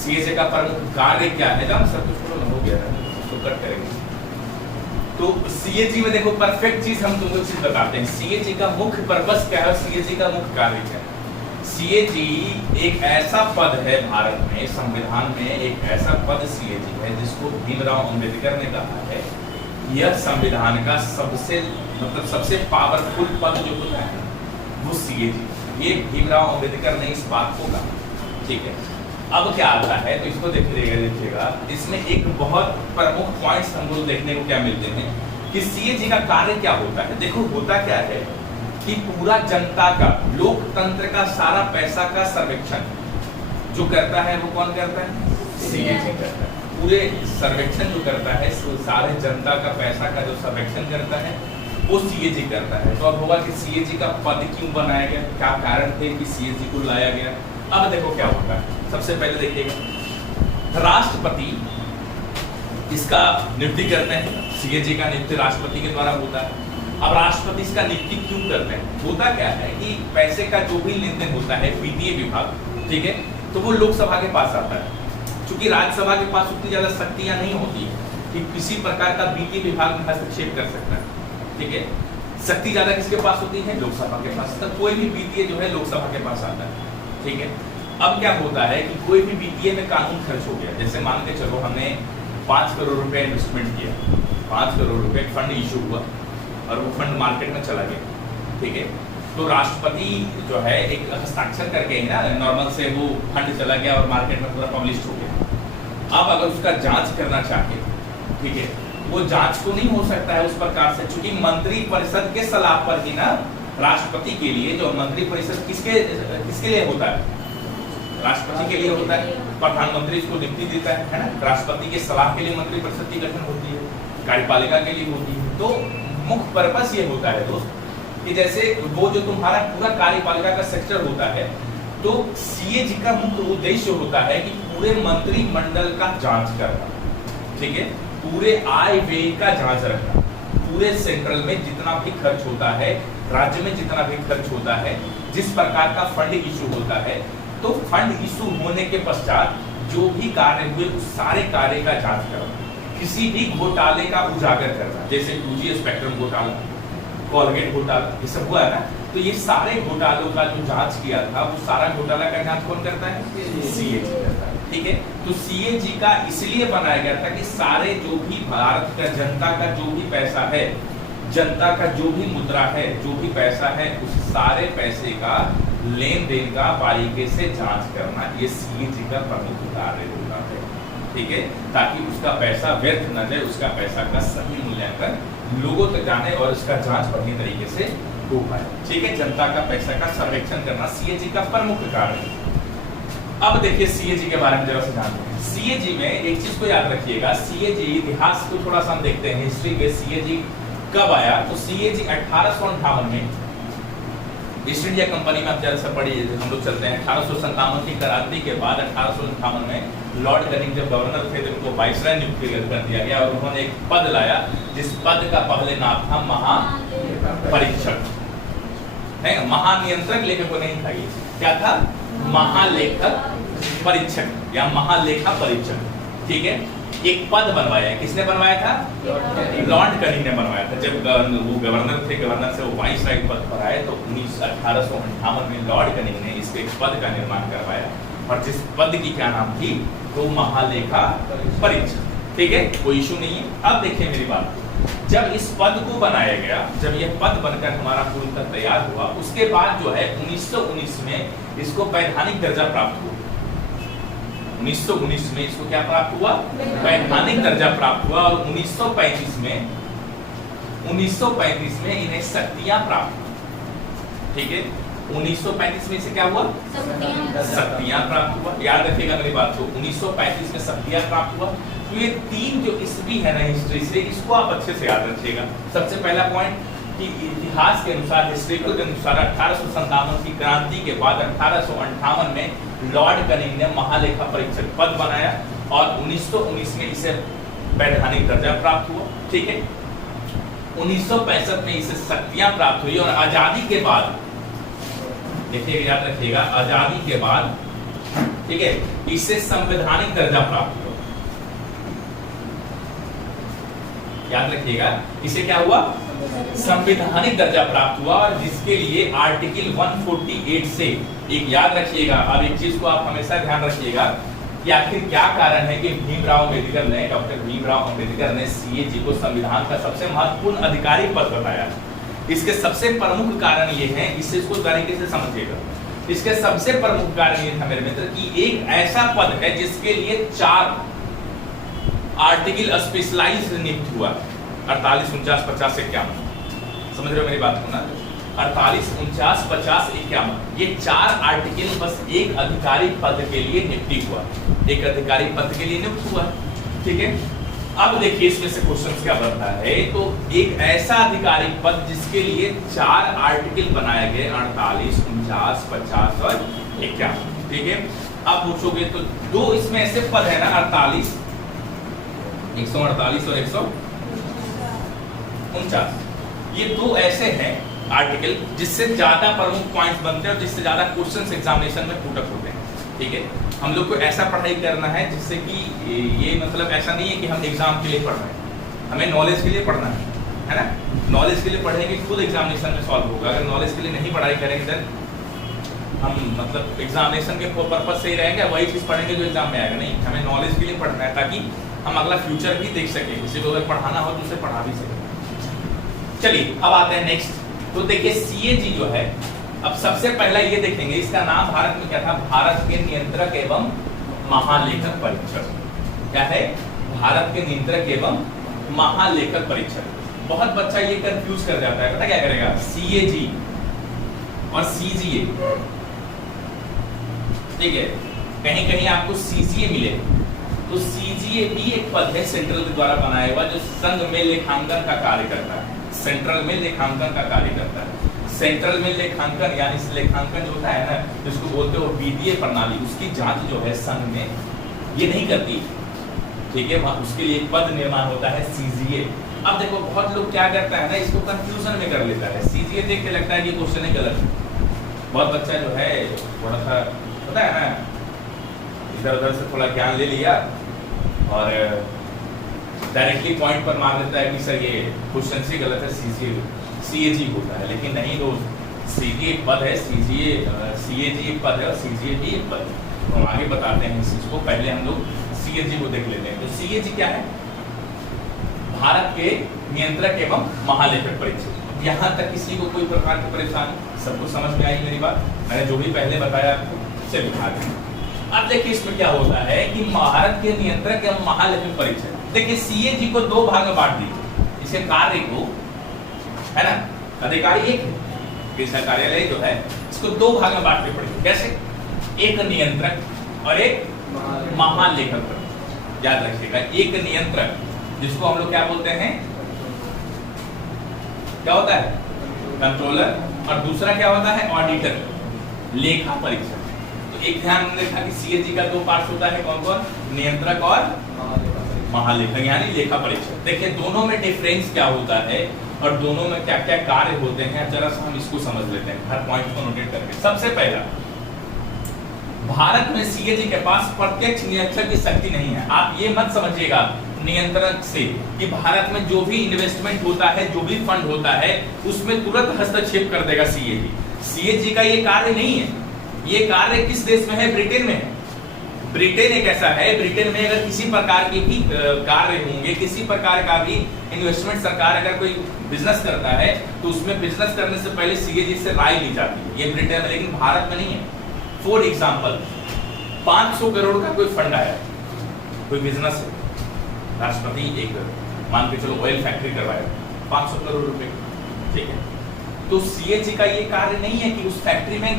CAG का प्रमुख कार्य क्या है, जब सब कुछ हो गया है तो कट करेंगे। तो सीएजी में देखो परफेक्ट चीज हम तुमको चीज बताते हैं, सीएजी का मुख्य पर्पस क्या है, सीएजी का मुख्य कार्य क्या है। सीएजी एक ऐसा पद है भारत में, संविधान में एक ऐसा पद सीएजी है जिसको भीमराव अंबेडकर ने कहा है यह संविधान का सबसे पावरफुल पद जो होता है वो सीएजी, ये भीमराव अंबेडकर ने इस बात को कहा। ठीक है, अब क्या आता है तो इसको देखिएगा, इसमें एक बहुत प्रमुख पॉइंट्स हमको देखने को क्या मिलते हैं कि सीएजी का कार्य क्या होता है। देखो होता क्या है कि पूरा जनता का, लोकतंत्र का सारा पैसा का सर्वेक्षण जो करता है वो कौन करता है, सीएजी करता है। पूरे सर्वेक्षण जो करता है सारे जनता का पैसा का जो सर्वेक्षण करता है वो सीएजी करता है। तो अब होगा कि सीएजी का पद क्यों बनाया गया, क्या कारण थे कि सीएजी को लाया गया। अब देखो क्या होता है, सबसे पहले देखिएगा राष्ट्रपति इसका नियुक्ति करते हैं, सीएजी का नियुक्ति राष्ट्रपति के द्वारा होता है। अब राष्ट्रपति इसका नियुक्ति क्यों करते हैं, होता क्या है कि पैसे का जो भी लेन देन होता है वित्तीय विभाग, ठीक है, तो वो लोकसभा के पास आता है। क्योंकि राज्यसभा के पास उतनी ज्यादा शक्तियां नहीं होती कि किसी प्रकार का वित्तीय विभाग में हस्तक्षेप कर सकता है। ठीक है, शक्ति ज्यादा किसके पास होती है, लोकसभा के पास। तो कोई भी वित्तीय जो है लोकसभा के पास आता है। ठीक है, अब क्या होता है कि कोई भी वित्तीय में कानून खर्च हो गया, जैसे मान के चलो हमने 5 करोड़ रुपए इन्वेस्टमेंट किया, 5 करोड़ रुपए फंड इशू हुआ और वो फंड मार्केट में चला गया। ठीक है, तो राष्ट्रपति जो है एक हस्ताक्षर करके ही ना नॉर्मल से वो फंड चला गया और मार्केट में पूरा पब्लिश हो गया। अब अगर उसका जांच करना चाहे, ठीक है, वो जांच तो नहीं हो सकता है उस प्रकार से, क्योंकि मंत्री परिषद के सलाह पर ही ना राष्ट्रपति के लिए, जो मंत्री परिषद किसके लिए होता है, राष्ट्रपति के लिए होता है। प्रधानमंत्री इसको नियुक्ति देता है ना, राष्ट्रपति के सलाह के लिए मंत्री परिषद की गठन होती है, कार्यपालिका के लिए होती है। तो मुख्य पर्पस ये होता है दोस्त कि जैसे वो जो तुम्हारा पूरा कार्यपालिका का सेक्टर होता है, तो सीएजी का मुख्य उद्देश्य होता है कि पूरे मंत्रिमंडल का जांच करना। ठीक है, पूरे आय व्यय का जांच रखना, पूरे सेंट्रल में जितना भी खर्च होता है, राज्य में जितना भी खर्च होता है, जिस प्रकार का फंड इशू होता है, तो फंड इशू होने के पश्चात जो भी कार्य हुए उस सारे कार्य का जांच करना, किसी भी घोटाले का उजागर करना, जैसे 2G स्पेक्ट्रम घोटाला, कोलगेट घोटाला, ये सब हुआ है ना, तो ये सारे घोटालों का जो जांच किया था वो सारा घोटाला का जांच कौन करता है, सीएजी करता है। ठीक है, तो सीएजी का इसलिए बनाया गया था कि सारे जो भी भारत का जनता का जो भी पैसा है, जनता का जो भी मुद्रा है, जो भी पैसा है, उस सारे पैसे का लेन देन का बारीकी से जांच करना, ये सीएजी का प्रमुख कार्य होता है। ठीक है, ताकि उसका पैसा व्यर्थ न जाए, उसका पैसा का सही मूल्यांकन लोगों तक जाने और उसका जांच बढ़िया तरीके से हो पाए। ठीक है, जनता का पैसा का सर्वेक्षण करना सीएजी का प्रमुख कार्य है। अब देखिए सीएजी के बारे में जरा से जानते हैं। सीएजी में एक चीज को याद रखिएगा, सीएजी इतिहास को थोड़ा सा हम देखते हैं, हिस्ट्री में सीएजी कब आया। तो सीएजी 1858 में ईस्ट इंडिया कंपनी में, आप जरा सा पढ़िए, हम लोग चलते हैं 1857 की क्रांति के बाद 1858 में लॉर्ड कैनिंग जब गवर्नर थे तो उनको वाइसराय नियुक्त कर दिया गया और उन्होंने एक पद लाया जिस पद का पहले नाम था महापरीक्षक, है महानियंत्रक लेखक को नहीं था, ये क्या था, महालेखक परीक्षक या महालेखा परीक्षक। ठीक है, एक पद बनवाया, किसने बनवाया था, लॉर्ड कैनिंग ने बनवाया था। जब वो गवर्नर थे, गवर्नर से वो वाइसराय पद पर आए तो 1858 में लॉर्ड कैनिंग ने इस एक पद का निर्माण करवाया और जिस पद की क्या नाम थी, तो महालेखा परीक्षक। ठीक है, कोई इशू नहीं है। अब देखिए मेरी बात, जब इस पद को बनाया गया, जब यह पद बनकर हमारा पूर्णतः तैयार हुआ, उसके बाद जो है 1919 में इसको वैधानिक दर्जा प्राप्त हुआ। 1919 में इसको क्या प्राप्त हुआ, वैधानिक दर्जा प्राप्त हुआ और 1935 में इन्हें शक्तियां प्राप्त हुई। ठीक है, 1935 में इसे क्या हुआ, शक्तियां प्राप्त हुआ। याद रखिएगा मेरी बात को, 1935 में शक्तियां प्राप्त हुआ। तो ये 3 जो ईस्वी है ना हिस्ट्री से, इसको आप अच्छे से याद रखिएगा। सबसे पहला पॉइंट कि इतिहास के अनुसार, हिस्ट्रिकल के अनुसार 1857 की क्रांति के बाद 1858 में लॉर्ड कैनिंग ने महालेखा परीक्षक पद बनाया और 1919 में इसे वैधानिक दर्जा प्राप्त हुआ। ठीक है, 1965 में इसे शक्तियां प्राप्त हुई और आजादी के बाद, देखिए याद रखिएगा, आजादी के बाद ठीक है, इसे संवैधानिक दर्जा प्राप्त हुआ। याद रखिएगा, इसे क्या हुआ? संवैधानिक दर्जा प्राप्त हुआ, और जिसके लिए आर्टिकल 148 से, एक याद रखिएगा, अब एक चीज को आप हमेशा ध्यान रखिएगा कि आखिर क्या कारण है कि भीमराव अम्बेडकर ने, डॉक्टर भीमराव अम्बेडकर ने सीएजी को संविधान का सबसे महत्वपूर्ण आधिकारिक पद बताया। इसके सबसे प्रमुख कारण ये है, इसको तरीके से समझिएगा, इसके सबसे प्रमुख कारण ये था मेरे मित्र कि एक ऐसा पद है जिसके लिए 4 आर्टिकल स्पेशलाइज नियुक्त हुआ, 48, 49, 50, 51। समझ रहे हो मेरी बात को ना? 48, 49, 50, 51, ये 4 आर्टिकल बस एक आधिकारिक पद के लिए नियुक्ति हुआ, एक आधिकारिक पद के लिए नियुक्त हुआ। ठीक है, अब देखिए इसमें से क्वेश्चन क्या बनता है। तो एक ऐसा आधिकारिक पद जिसके लिए 4 आर्टिकल बनाए गए, 48, 49, 50 और 51। ठीक है, अब पूछोगे तो 2 इसमें ऐसे पद है ना, 48, 148 और 149, ये 2 ऐसे हैं आर्टिकल जिससे ज्यादा प्रमुख पॉइंट्स बनते हैं और जिससे ज्यादा क्वेश्चंस एग्जामिनेशन में पुट अप होते हैं। ठीक है, हम लोग को ऐसा पढ़ाई करना है जिससे कि ये मतलब ऐसा नहीं है कि हम एग्जाम के लिए पढ़ रहे हैं, हमें नॉलेज के लिए पढ़ना है ना? नॉलेज के लिए पढ़ेंगे खुद एग्जामिनेशन में सॉल्व होगा। अगर नॉलेज के लिए नहीं पढ़ाई करेंगे देन हम मतलब एग्जामिनेशन के पर्पज से ही रहेंगे, वही चीज पढ़ेंगे जो एग्जाम में आएगा। नहीं, हमें नॉलेज के लिए पढ़ना है ताकि हम अगला फ्यूचर भी देख सके, किसी को अगर पढ़ाना हो तो उसे पढ़ा भी सके। चलिए अब आते हैं नेक्स्ट। तो देखिए सीएजी जो है, अब सबसे पहला ये देखेंगे, इसका नाम भारत में क्या था? भारत के नियंत्रक एवं महालेखक परीक्षक। क्या है? भारत के नियंत्रक एवं महालेखक परीक्षक। बहुत बच्चा ये कंफ्यूज कर जाता है, पता क्या करेगा? सीएजी और सीजीए। ठीक है, कहीं कहीं आपको सीजीए मिले, तो सीजीए भी एक पद है सेंट्रल के द्वारा बनाया हुआ, जो संघ में लेखांकन का कार्य करता है। सेंट्रल में लेखांकन का कार्य करता है। सेंट्रल में लेखांकन यानी लेखांकन जो होता है ना, जिसको बोलते हो वित्तीय प्रणाली, उसकी जांच जो है संघ में ये नहीं करती। ठीक है, उसके लिए एक पद निर्माण होता है सीजीए। अब देखो बहुत लोग क्या करता है ना, इसको कंफ्यूजन में कर लेता है। सीजीए देख के लगता है कि क्वेश्चन ही गलत है। बहुत बच्चा जो है थोड़ा सा पता है ना, इधर उधर से थोड़ा ज्ञान ले लिया और डायरेक्टली पॉइंट पर मार देता है कि सर ये क्वेश्चन से गलत है, सीएजी होता है। लेकिन नहीं दोस्त, सीजीए एक पद है, सीएजी एक पद है और सीजीए भी एक पद है। तो हम आगे बताते हैं इस चीज को, पहले हम लोग सीएजी को देख लेते हैं। तो सीएजी क्या है? भारत के नियंत्रक एवं महालेखक परीक्षक। यहाँ तक किसी को कोई प्रकार की परेशानी? सबको समझ में आई मेरी बात? मैंने जो भी पहले बताया आपको, चलिए आगे। अब देखिए इसमें क्या होता है कि भारत के नियंत्रक एवं महालेखक परीक्षक, देखिए सीएजी को 2 भाग में बांट दीजिए। इसके कार्य को, है ना, अधिकारी एक है, इसका कार्यालय जो है इसको 2 भाग में बांटने पड़ेंगे। कैसे? एक नियंत्रक और एक महालेखक। याद रखिएगा, एक नियंत्रक जिसको हम लोग क्या बोलते हैं? क्या होता है? कंट्रोलर। और दूसरा क्या होता है? ऑडिटर, लेखा परीक्षक। तो एक ध्यान रखा कि सीएजी का 2 पार्ट होता है, कौन कौन? नियंत्रक और महालेखक यानी लेखा परीक्षक। देखिए दोनों में डिफरेंस क्या होता है और दोनों में क्या क्या कार्य होते हैं, जरा सा हम इसको समझ लेते हैं, हर पॉइंट को नोटेट करके। सबसे पहला, भारत में सीएजी के पास प्रत्यक्ष नियंत्रण की शक्ति नहीं है। आप ये मत समझिएगा नियंत्रण से कि भारत में जो भी इन्वेस्टमेंट होता है, जो भी फंड होता है, उसमें तुरंत हस्तक्षेप कर देगा सीएजी। सीएजी का ये कार्य नहीं है। ये कार्य किस देश में है? ब्रिटेन में है। ब्रिटेन एक ऐसा है, ब्रिटेन में अगर किसी प्रकार के भी कार्य होंगे, किसी प्रकार का भी इन्वेस्टमेंट, सरकार अगर कोई बिजनेस करता है तो उसमें बिजनेस करने से पहले सीएजी से राय ली जाती है। ये ब्रिटेन में, लेकिन भारत में नहीं है। फॉर एग्जाम्पल, 500 करोड़ का कोई फंड आया, कोई बिजनेस है, राष्ट्रपति एक मान के चलो ऑयल फैक्ट्री करवाया, 500 करोड़ रुपए, ठीक है, तो सीएजी का ये कार्य नहीं है कि उस फैक्ट्री में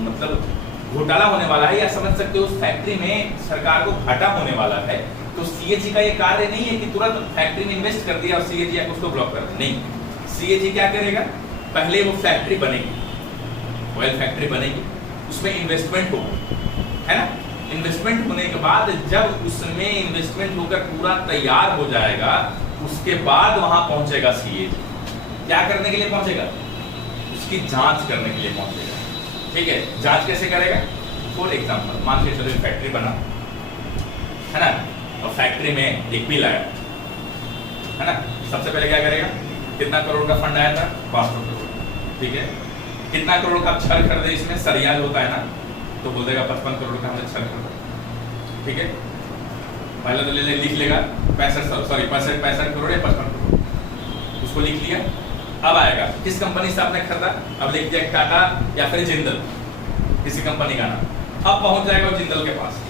मतलब घोटाला होने वाला है, या समझ सकते हो उस फैक्ट्री में सरकार को घाटा होने वाला है। तो सीएजी का ये कार्य नहीं है कि तुरंत फैक्ट्री में इन्वेस्ट कर दिया और सीएजी आकर उसको ब्लॉक कर दिया। नहीं, सीएजी क्या करेगा? पहले वो फैक्ट्री बनेगी, ऑयल फैक्ट्री बनेगी, उसमें इन्वेस्टमेंट होगा, है ना। इन्वेस्टमेंट होने के बाद जब उसमें इन्वेस्टमेंट होकर पूरा तैयार हो जाएगा, उसके बाद वहां पहुंचेगा सीएजी। क्या करने के लिए पहुंचेगा? उसकी जांच करने के लिए पहुंचेगा। ठीक है, जांच कैसे करेगा? फॉर एग्जाम्पल मान के चलो फैक्ट्री बना है ना, और फैक्ट्री में एक बिल आया है ना, सबसे पहले क्या करेगा, कितना करोड़ का फंड आया था, 500 करोड़, ठीक है। कितना करोड़ का छड़ खरीदे, इसमें सरिया होता है ना, तो बोल देगा 55 करोड़ का हमने छड़ खरीदा, ठीक है। पहले तो लिख लेगा 65 करोड़ या 55 करोड़, उसको लिख लिया। अब आएगा किस कंपनी से आपने खरीदा, अब लिख दिया टाटा या फिर जिंदल, किसी कंपनी का नाम। अब पहुंच जाएगा जिंदल के पास,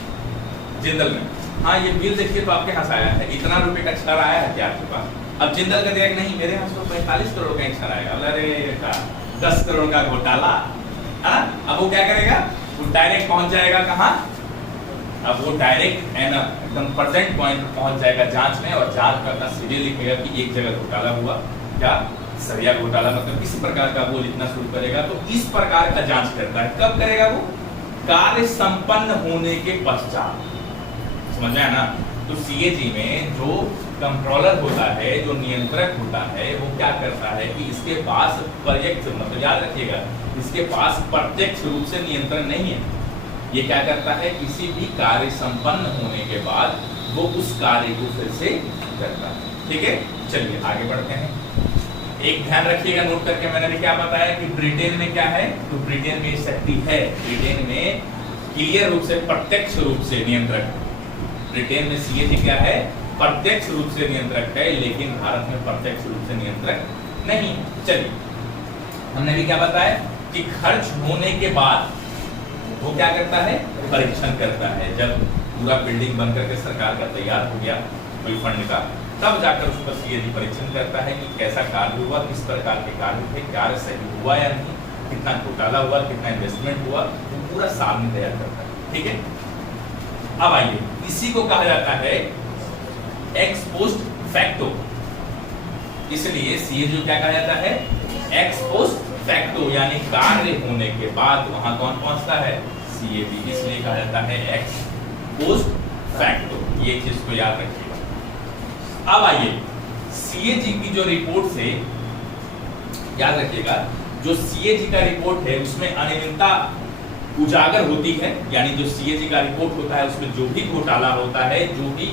जिंदल में, हाँ ये बिल देखिए तो आपके पास आया है, इतना रुपए का छड़ आया है क्या आपके पास। अब जिंदल का देगा नहीं, मेरे यहाँ 45 करोड़ का छड़ आएगा, अरे 10 करोड़ का घोटाला। अब वो क्या करेगा, वो डायरेक्ट पहुंच जाएगा कहाँ, अब वो डायरेक्ट एकदम प्रेजेंट पॉइंट पर पहुंच जाएगा जांच में, और जांच में अपना सीधे लिखेगा कि एक जगह घोटाला हुआ, क्या सरिया घोटाला, मतलब किसी प्रकार का वो लिखना शुरू करेगा। तो इस प्रकार का जांच करता है, कब करेगा वो, कार्य संपन्न होने के पश्चात, समझ में आया ना। तो सीएजी में जो कंट्रोलर होता है, जो नियंत्रक होता है, वो क्या करता है कि इसके पास प्रत्यक्ष, मतलब याद रखिएगा, इसके पास प्रत्यक्ष रूप से नियंत्रण नहीं है। ये क्या करता है, किसी भी कार्य संपन्न होने के बाद वो उस कार्य को फिर से करता है, ठीक है। चलिए आगे बढ़ते हैं। एक ध्यान रखिएगा, नोट करके मैंने क्या बताया कि ब्रिटेन में क्या है, तो ब्रिटेन में शक्ति है, ब्रिटेन में क्लियर रूप से प्रत्यक्ष रूप से नियंत्रक, ब्रिटेन में सीएजी क्या है, प्रत्यक्ष रूप से नियंत्रक है, लेकिन भारत में प्रत्यक्ष रूप से नियंत्रक नहीं। चलिए हमने भी क्या बताया कि खर्च होने के बाद वो क्या करता है, परीक्षण करता है। जब पूरा बिल्डिंग बनकर के सरकार का तैयार हो गया कोई फंड का, तब जाकर उस पर सीएजी परीक्षण करता है कि कैसा कार्य हुआ, किस प्रकार के कार्य थे, कार्य सही हुआ या नहीं, कितना घोटाला हुआ, कितना इन्वेस्टमेंट हुआ, वो पूरा सामने तैयार करता है, ठीक है। अब आइए, इसी को कहा जाता है एक्स पोस्ट फैक्टो, इसलिए सीएजी क्या कहा जाता है, एक्स पोस्ट फैक्टो, यानी कार्य होने के बाद वहां कौन पहुंचता है, सीएजी, इसलिए कहा जाता है एक्स पोस्ट फैक्टो। ये चीज को याद रखिएगा। अब आइए सीएजी की जो रिपोर्ट से याद रखिएगा, जो सीएजी का रिपोर्ट है उसमें अनियमितता उजागर होती है, यानी जो सीएजी का रिपोर्ट होता है उसमें जो भी घोटाला होता है, जो भी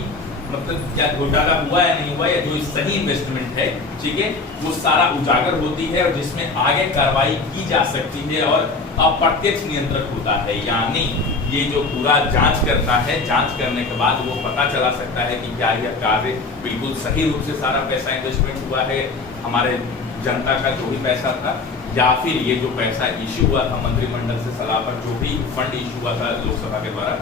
मतलब क्या घोटाला हुआ या नहीं हुआ, या जो सही इन्वेस्टमेंट है, ठीक है, वो सारा उजागर होती है, और जिसमें आगे कार्रवाई की जा सकती है, और अप्रत्यक्ष नियंत्रक होता है, यानी ये जो पूरा जांच करता है, जांच करने के बाद वो पता चला सकता है कि क्या यह कार्य बिल्कुल सही रूप से सारा पैसा इन्वेस्टमेंट हुआ है, हमारे जनता का जो भी पैसा था, या फिर ये जो पैसा इश्यू हुआ था मंत्रिमंडल से सलाह पर, जो भी फंड इश्यू हुआ था लोकसभा के द्वारा,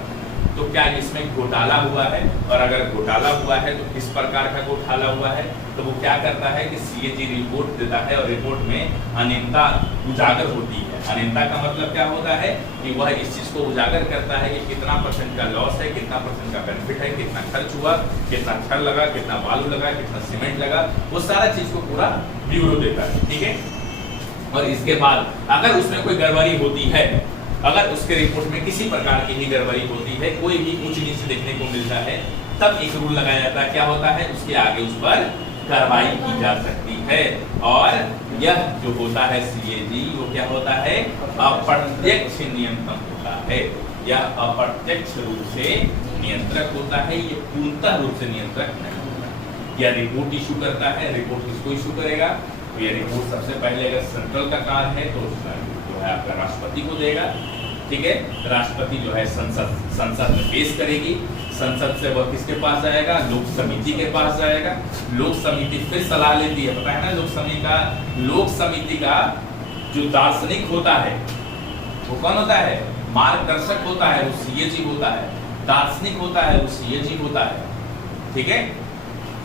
तो क्या इसमें घोटाला हुआ है, और अगर घोटाला हुआ है तो किस प्रकार का घोटाला हुआ है। तो वो क्या करता है कि सीएजी रिपोर्ट देता है, और रिपोर्ट में अनियमितता उजागर होती है। अनियमितता का मतलब क्या होता है कि वह इस चीज को उजागर करता है कि कितना % का लॉस है, कितना % का बेनिफिट है, कितना खर्च हुआ, कितना छड़ लगा, कितना बालू लगा, कितना सीमेंट लगा, वो सारा चीज को पूरा ब्यूरो देता है, ठीक है। और इसके बाद अगर उसमें कोई गड़बड़ी होती है, अगर उसके रिपोर्ट में किसी प्रकार की भी गड़बड़ी होती है, कोई भी ऊंच नीच देखने को मिलता है, तब एक रूल लगाया जाता है, क्या होता है, उसके आगे उस पर कार्रवाई की जा सकती है। और यह जो होता है सीएजी, वो क्या होता है, अप्रत्यक्ष नियंत्रण होता है, यह अप्रत्यक्ष रूप से नियंत्रक होता है, ये पूर्णतः रूप से नियंत्रक नहीं होता। यह रिपोर्ट इशू करता है, रिपोर्ट किसको इशू करेगा, तो यह रिपोर्ट सबसे पहले अगर सेंट्रल का कार्य है तो जो है आपका राष्ट्रपति को देगा, ठीक है। राष्ट्रपति जो है संसद में पेश करेगी, संसद से वह किसके पास जाएगा, लोक समिति के पास जाएगा, लोक समिति फिर सलाह लेती है, पता है ना, लोक समिति का जो दार्शनिक होता है वो कौन होता है, मार्गदर्शक होता है, वो सीएजी होता है, दार्शनिक होता है वो सीएजी होता है, ठीक है।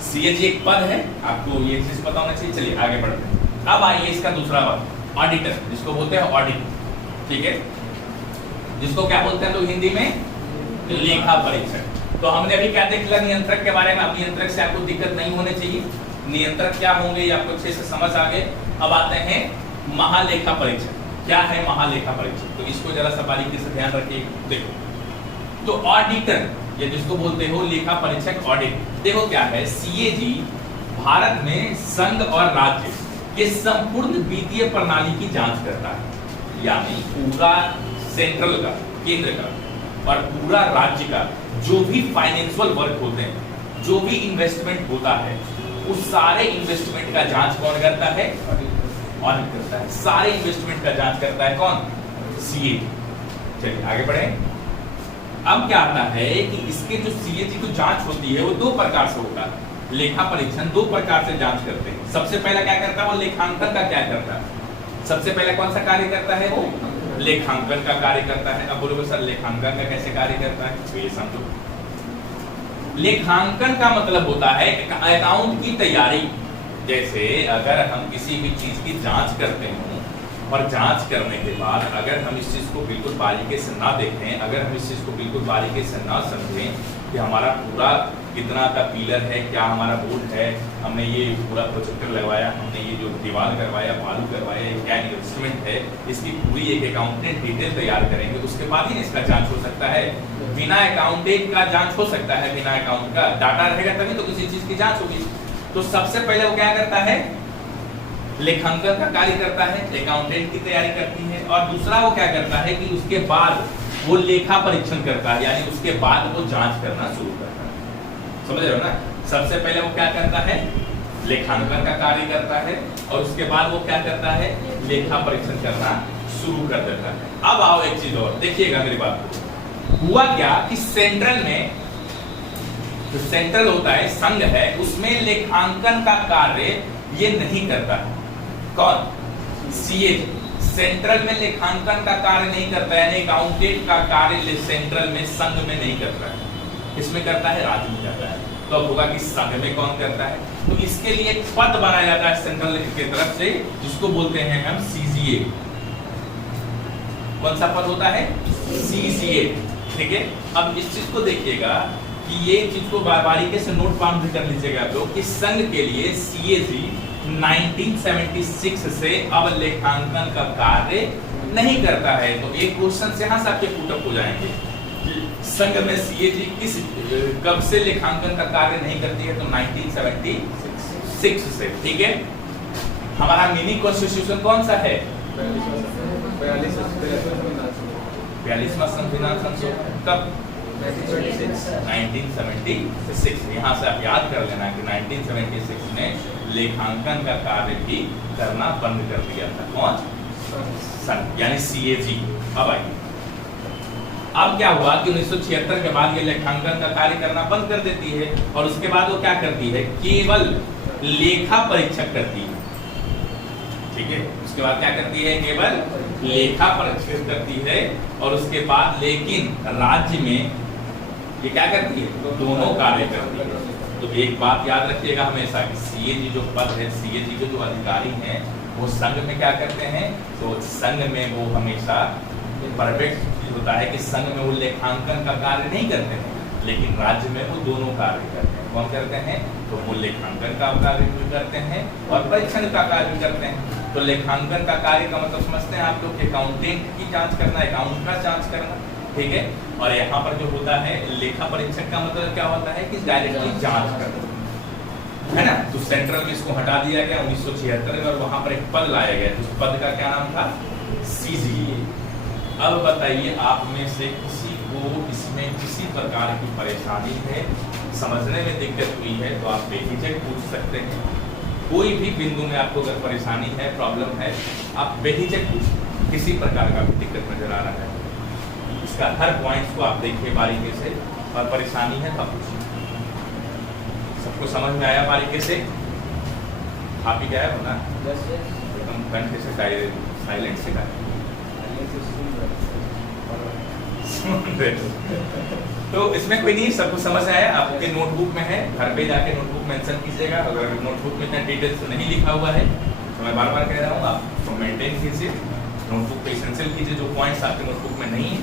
सीएजी एक पद है, आपको ये चीज पता होना चाहिए। चलिए आगे बढ़ते हैं। अब आइए इसका दूसरा पद, ऑडिटर, जिसको बोलते हैं ऑडिट, ठीक है, जिसको क्या बोलते हैं लोग हिंदी में, लेखा परीक्षक। तो हमने अभी क्या देख लिया नियंत्रक के बारे में। अब नियंत्रक से आपको दिक्कत नहीं होनी चाहिए, नियंत्रक क्या होंगे ये आपको अच्छे से समझ आ गए। अब आते हैं महालेखा परीक्षक। क्या है महालेखा परीक्षक, तो इसको जरा सा बारीकी से ध्यान रखिए। देखो, तो ऑडिटर, ये जिसको बोलते हो लेखा परीक्षक, ऑडिट, देखो क्या है, सीएजी भारत में संघ और राज्य के संपूर्ण वित्तीय प्रणाली की जांच करता है, यानी पूरा सेंट्रल का केंद्र का और पूरा राज्य का जो भी फाइनेंशियल वर्क होते हैं, जो भी इन्वेस्टमेंट होता है, उस सारे इन्वेस्टमेंट का जांच कौन करता है? ऑडिट करता है। सारे इन्वेस्टमेंट का जांच करता है कौन? सीएजी। चलिए आगे बढ़े। अब क्या आता है कि इसके जो सीएजी की जांच होती है वो दो प्रकार से होता है। लेखा परीक्षण दो प्रकार से जांच करते हैं। सबसे पहला क्या करता है? वो लेखांकन का क्या करता है? सबसे पहले कौन सा कार्य करता है? वो लेखांकन का कार्य करता है। अब बोलोगे सर लेखांकन का कैसे कार्य करता है? तो ये समझो, लेखांकन का मतलब होता है अकाउंट की तैयारी। जैसे अगर हम किसी भी चीज की जांच करते हैं और जांच करने के बाद अगर हम इस चीज को बिल्कुल बारीकी से ना देखें, अगर हम इस चीज को बिल्कुल बारीकी से ना समझें कि हमारा पूरा कितना का पिलर है, क्या हमारा बोर्ड है, हमने ये पूरा प्रोजेक्टर लगवाया, हमने ये जो दीवार करवाया, बालू करवाया, ये क्या इन्वेस्टमेंट है, इसकी पूरी एक अकाउंटेंट डिटेल तैयार करेंगे, उसके बाद ही इसका जांच हो सकता है। बिना अकाउंटेंट का जांच हो सकता है? बिना अकाउंट का डाटा रहेगा तभी तो किसी चीज की जांच होगी। तो सबसे पहले वो क्या करता है? लेखांकन का कार्य करता है, अकाउंटेंट की तैयारी करती है। और दूसरा वो क्या करता है कि उसके बाद वो लेखा परीक्षण करता है, यानी उसके बाद वो जांच करना शुरू करता है। समझ रहे हो ना? सबसे पहले वो क्या करता है? लेखांकन का कार्य करता है और उसके बाद वो क्या करता है? लेखा परीक्षण करना शुरू कर देता है। अब आओ एक चीज और देखिएगा मेरी बात को। हुआ क्या कि सेंट्रल में जो सेंट्रल होता है, संघ है, उसमें लेखांकन का कार्य ये नहीं करता है। कौन? सीएजी। सेंट्रल में लेखांकन का कार्य नहीं करता है, यानी अकाउंटेंट का कार्य सेंट्रल में, संघ में नहीं करता है। इसमें करता है? राज्य में करता है। तो अब होगा कि संघ में कौन करता है? तो इसके लिए एक पद बनाया जाता है सेंट्रल की तरफ से, जिसको बोलते हैं हम सीजीए। कौन सा पद होता है? सीजीए। ठीक है। अब इस चीज को देखिएगा कि ये चीज को बारीकी से नोट डाउन भी कर लीजिएगा आप लोग कि संघ के लिए सीएजी 1976 से अब लेखांकन का कार्य नहीं करता है। तो एक क्वेश्चन से यहां से आपके पुटअप हो जाएंगे कि संघ में सीएजी किस कब से लेखांकन का कार्य नहीं करती है? तो 1976 से। ठीक है। हमारा मिनी कॉन्स्टिट्यूशन कौन सा है? 42वां संविधान संशोधन कब? 1976। यहाँ से आप याद कर लेना कि 1976 में लेखांकन का कार्य भी करना बंद कर दिया था। कौन? संघ, यानी सीएजी। अब आइए, अब क्या हुआ कि 1976 के बाद ये लेखांकन का कार्य करना बंद कर देती है और उसके बाद वो क्या करती है? केवल लेखा परीक्षक करती है। ठीक है। उसके बाद क्या करती है? केवल लेखा परीक्षक करती है और उसके बाद लेकिन राज्य में ये क्या करती है? तो दोनों कार्य करती है। तो एक बात याद रखिएगा हमेशा कि सीएजी जो पद है, सीएजी के जो अधिकारी हैं, वो संघ में क्या करते हैं? तो संघ में वो हमेशा परफेक्ट होता है कि संघ में वो लेखांकन का कार्य नहीं करते हैं, लेकिन राज्य में वो दोनों कार्य करते हैं। कौन करते हैं? तो वो लेखांकन का कार्य भी करते हैं और परीक्षण का कार्य भी करते हैं। तो लेखांकन का कार्य का मतलब समझते हैं आप लोग? अकाउंटेंट की जांच करना, अकाउंट का जांच करना। ठीक है। और यहाँ पर जो होता है लेखा परीक्षक का मतलब क्या होता है? कि डायरेक्टली जांच करना, है ना? तो सेंट्रल में इसको हटा दिया गया 1976 में और वहां पर एक पद लाया गया। उस पद का क्या नाम था? सीजीए। अब बताइए आप में से किसी को इसमें किसी प्रकार की परेशानी है, समझने में दिक्कत हुई है तो आप बेहिचक पूछ सकते हैं। कोई भी बिंदु में आपको अगर परेशानी है, प्रॉब्लम है, आप बेहिचक पूछ, किसी प्रकार का भी दिक्कत नजर आ रहा है, इसका हर पॉइंट को आप देखिए बारीकी से और परेशानी है तो पूछिए। सबको समझ में आया बारीकी से? आप ही गया हो ना? एकदम कंठ से साइलेंट से तो इसमें कोई नहीं, सबको समझ आया? आपके नोटबुक में है, घर पे जाके नोटबुक मेंशन कीजिएगा। अगर नोटबुक में इतना डिटेल्स नहीं लिखा हुआ है तो मैं बार बार कह रहा हूँ आप तो मेंटेन कीजिए, नोटबुक पे एसेंशियल कीजिए जो पॉइंट्स आपके नोटबुक में नहीं है,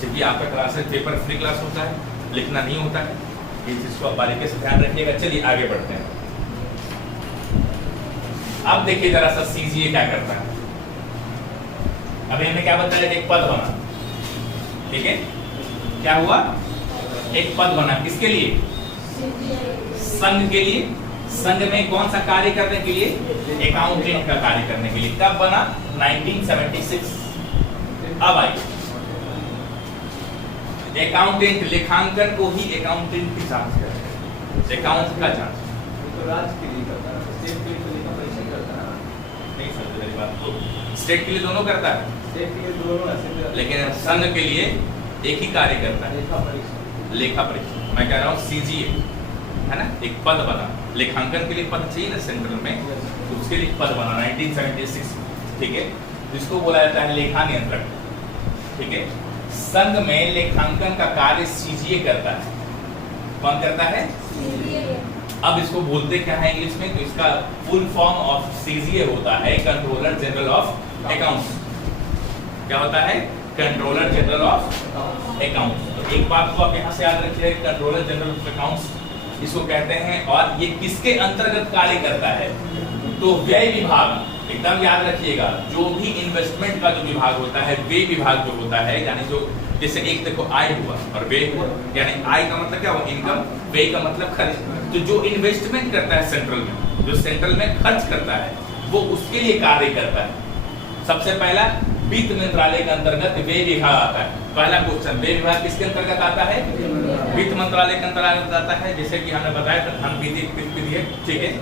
क्योंकि आपका क्लास है, पेपर फ्री क्लास होता है, लिखना नहीं होता है। ये चीज़ को आप बारीकी से ध्यान रखिएगा। चलिए आगे बढ़ते हैं। अब देखिए जरा सा सीजीए क्या करता है। अब हमने क्या बताया? एक पद बना। ठीक है। क्या हुआ? एक पद बना। किसके लिए? संघ के लिए। संघ में कौन सा कार्य करने के लिए? अकाउंटेंट का कार्य करने के लिए। कब बना? 1976। अब आइए अकाउंटेंट लेखांकन को ही अकाउंटेंट की जांच करते हैं, अकाउंट का जांच। तो राज्य के लिए करता है, स्टेट के लिए तो लेखा परीक्षा करता है। नहीं समझ मेरी बात को, स्टेट के लिए दोनों करता है, स्टेट के लिए दोनों ऐसे, लेकिन संघ के लिए एक ही कार्य करता है, लेखा परीक्षा। लेखा परीक्षा। मैं कह रहा हूँ सीजीए है ना, एक पद बना, लेखांकन के लिए पद चाहिए ना सेंट्रल में, तो उसके लिए पद बना 1976, ठीक है, जिसको बोला जाता है लेखा नियंत्रक, ठीक है। संघ में लेखांकन का कार्य सीजीए करता है। कौन करता है? अब इसको बोलते क्या है इंग्लिश में, तो इसका फुल फॉर्म ऑफ सीजीए होता है कंट्रोलर जनरल ऑफ अकाउंट्स। क्या होता है? Controller general of accounts. तो एक बात को आप यहाँ से याद रखिए, कंट्रोलर जनरल ऑफ अकाउंट्स इसको कहते हैं, और ये किसके अंतर्गत कार्य करता है? तो व्यय विभाग, एकदम याद रखिएगा, जो भी इन्वेस्टमेंट का जो विभाग होता है, व्यय विभाग जो होता है, यानी जो जैसे एक देखो आय हुआ और व्यय हुआ, यानी आय का मतलब क्या हुआ? इनकम, व्यय का मतलब खर्च। तो जो इन्वेस्टमेंट करता है सेंट्रल में, जो सेंट्रल में खर्च करता है, वो उसके लिए कार्य करता है। सबसे पहला वित्त मंत्रालय के अंतर्गत व्यय विभाग आता है। पहला क्वेश्चन, व्यय विभाग किसके अंतर्गत आता है? वित्त मंत्रालय के अंतर्गत आता है, जैसे कि हमने बताया था धन विधि, ठीक है।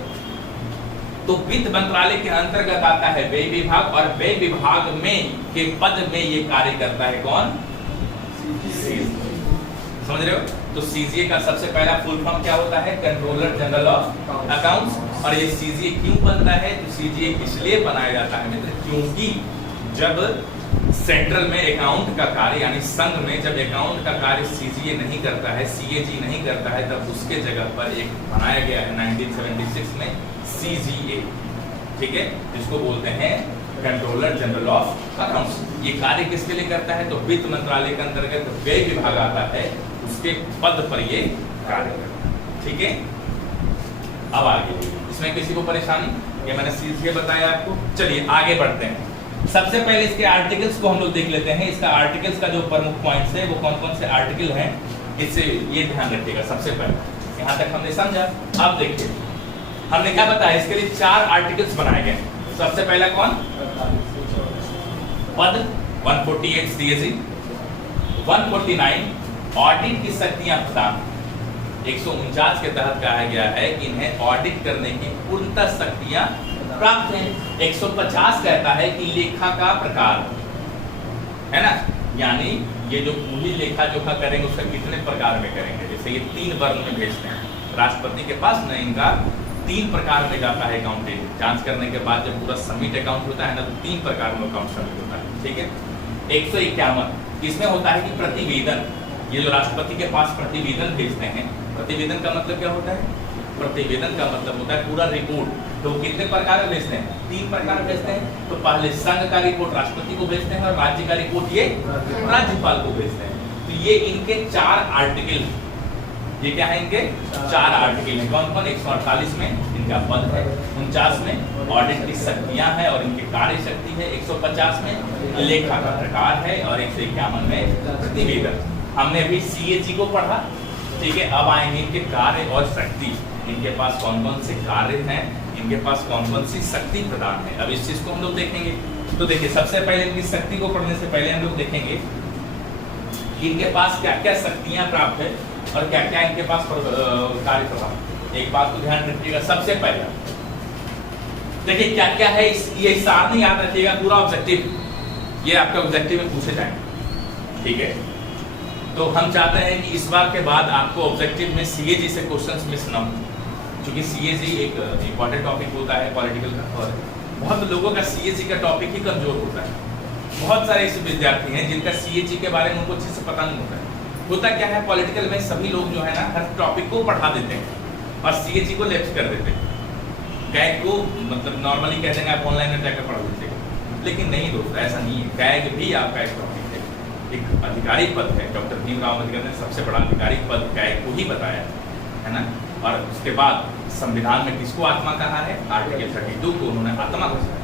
तो वित्त मंत्रालय के अंतर्गत आता है व्यय विभाग, और व्यय विभाग में के पद में ये कार्य करता है कौन? समझ रहे हो? तो सीजीए का सबसे पहला फुल फॉर्म क्या होता है? Controller general of accounts. और ये सीजीए क्यों बनता है? तो सीजीए इसलिए बनाया जाता है मित्र, क्योंकि जब सेंट्रल में अकाउंट का कार्य, यानी संघ में जब अकाउंट का कार्य सीजीए नहीं करता है, सीएजी नहीं करता है, तब उसके जगह पर एक बनाया गया है 1976 में सीजीए, ठीक है, जिसको बोलते हैं कंट्रोलर जनरल ऑफ अकाउंट्स। ये कार्य किसके लिए करता है? तो वित्त मंत्रालय के अंतर्गत व्यय विभाग आता है, उसके पद पर ये कार्य करता है, ठीक है। अब आगे, इसमें किसी को परेशानी? ये मैंने सीधे बताया आपको। चलिए आगे बढ़ते हैं। सबसे पहले इसके आर्टिकल्स को हम लोग देख लेते हैं। इसका आर्टिकल्स का जो प्रमुख पॉइंट्स है वो कौन कौन से आर्टिकल हैं, इससे ये ध्यान रखिएगा। सबसे पहले यहाँ तक हमने समझा। अब देखिए हमने क्या बताया, इसके लिए 4 आर्टिकल्स बनाए गए। सबसे पहला कौन? पद 148 सीएजी, 149 ऑडिट की शक्तियां प्रदान, 149 के तहत कहा गया है कि इन्हें ऑडिट करने की पूर्णतः शक्तियां प्राप्त हैं। 150 कहता है कि लेखा का प्रकार, है ना, यानी ये जो पूरी लेखा जोखा करेंगे उसका कितने प्रकार में करेंगे। जैसे ये 3 वर्ग में भेजते हैं राष्ट्रपति के पास न, इनका 3 प्रकार में जाता है अकाउंटिंग जांच करने के बाद। जब पूरा सबमिट अकाउंट होता है ना, तो 3 प्रकार में अकाउंट सबमिट होता है, ठीक है। 151 इसमें होता है कि प्रतिवेदन, ये जो राष्ट्रपति के पास प्रतिवेदन भेजते हैं, प्रतिवेदन का मतलब क्या होता है? प्रतिवेदन का मतलब होता है पूरा रिपोर्ट। तो कितने प्रकार में भेजते हैं? 3 प्रकार भेजते हैं। तो पहले संघ का रिपोर्ट राष्ट्रपति को भेजते हैं, और राज्य का रिपोर्ट ये राज्यपाल को भेजते हैं। तो ये इनके 4 आर्टिकल, ये क्या है? इनके 4 आर्टिकल हैं। कौन कौन? 148 में इनका पद है, 49 में ऑडिट की शक्तियां हैं और इनकी कार्य शक्ति है, 150 में लेखा का प्रकार है, और 151 में प्रतिवेदन। हमने अभी सीएजी को पढ़ा, ठीक है। अब आएंगे इनके कार्य और शक्ति, इनके पास कौन कौन से कार्य हैं, इनके पास कौन कौन सी शक्ति प्रदान है। अब इस चीज को हम लोग देखेंगे। तो देखिए सबसे पहले इनकी शक्ति को पढ़ने से पहले हम लोग देखेंगे कि इनके पास क्या क्या शक्तियां प्राप्त है और क्या क्या इनके पास कार्य प्रभाव। एक बात को ध्यान रखिएगा, सबसे पहला देखिए क्या क्या है, ये सारणी याद रखिएगा, पूरा ऑब्जेक्टिव ये आपका ऑब्जेक्टिव में पूछे जाएंगे, ठीक है। तो हम चाहते हैं कि इस बार के बाद आपको ऑब्जेक्टिव में सीएजी से क्वेश्चंस मिस ना हो, क्योंकि सीएजी एक इंपॉर्टेंट टॉपिक होता है पॉलिटिकल का, और बहुत लोगों का सीएजी का टॉपिक ही कमजोर होता है। बहुत सारे ऐसे विद्यार्थी हैं जिनका सीएजी के बारे में उनको अच्छे से पता नहीं होता है। होता क्या है, पॉलिटिकल में सभी लोग जो है ना हर टॉपिक को पढ़ा देते हैं और सीएजी को लेफ्ट कर देते हैं। कैग को मतलब नॉर्मली कह देंगे आप ऑनलाइन में जाकर पढ़ लीजिएगा, लेकिन नहीं दोस्तों, ऐसा नहीं है। कैग भी आपका एक टॉपिक है, एक अधिकारी पद है। डॉक्टर भीमराव अम्बेडकर ने सबसे बड़ा अधिकारी पद कैग को ही बताया है ना। और उसके बाद संविधान में किसको आत्मा कहा है? आर्टिकल 32 को उन्होंने आत्मा कहा,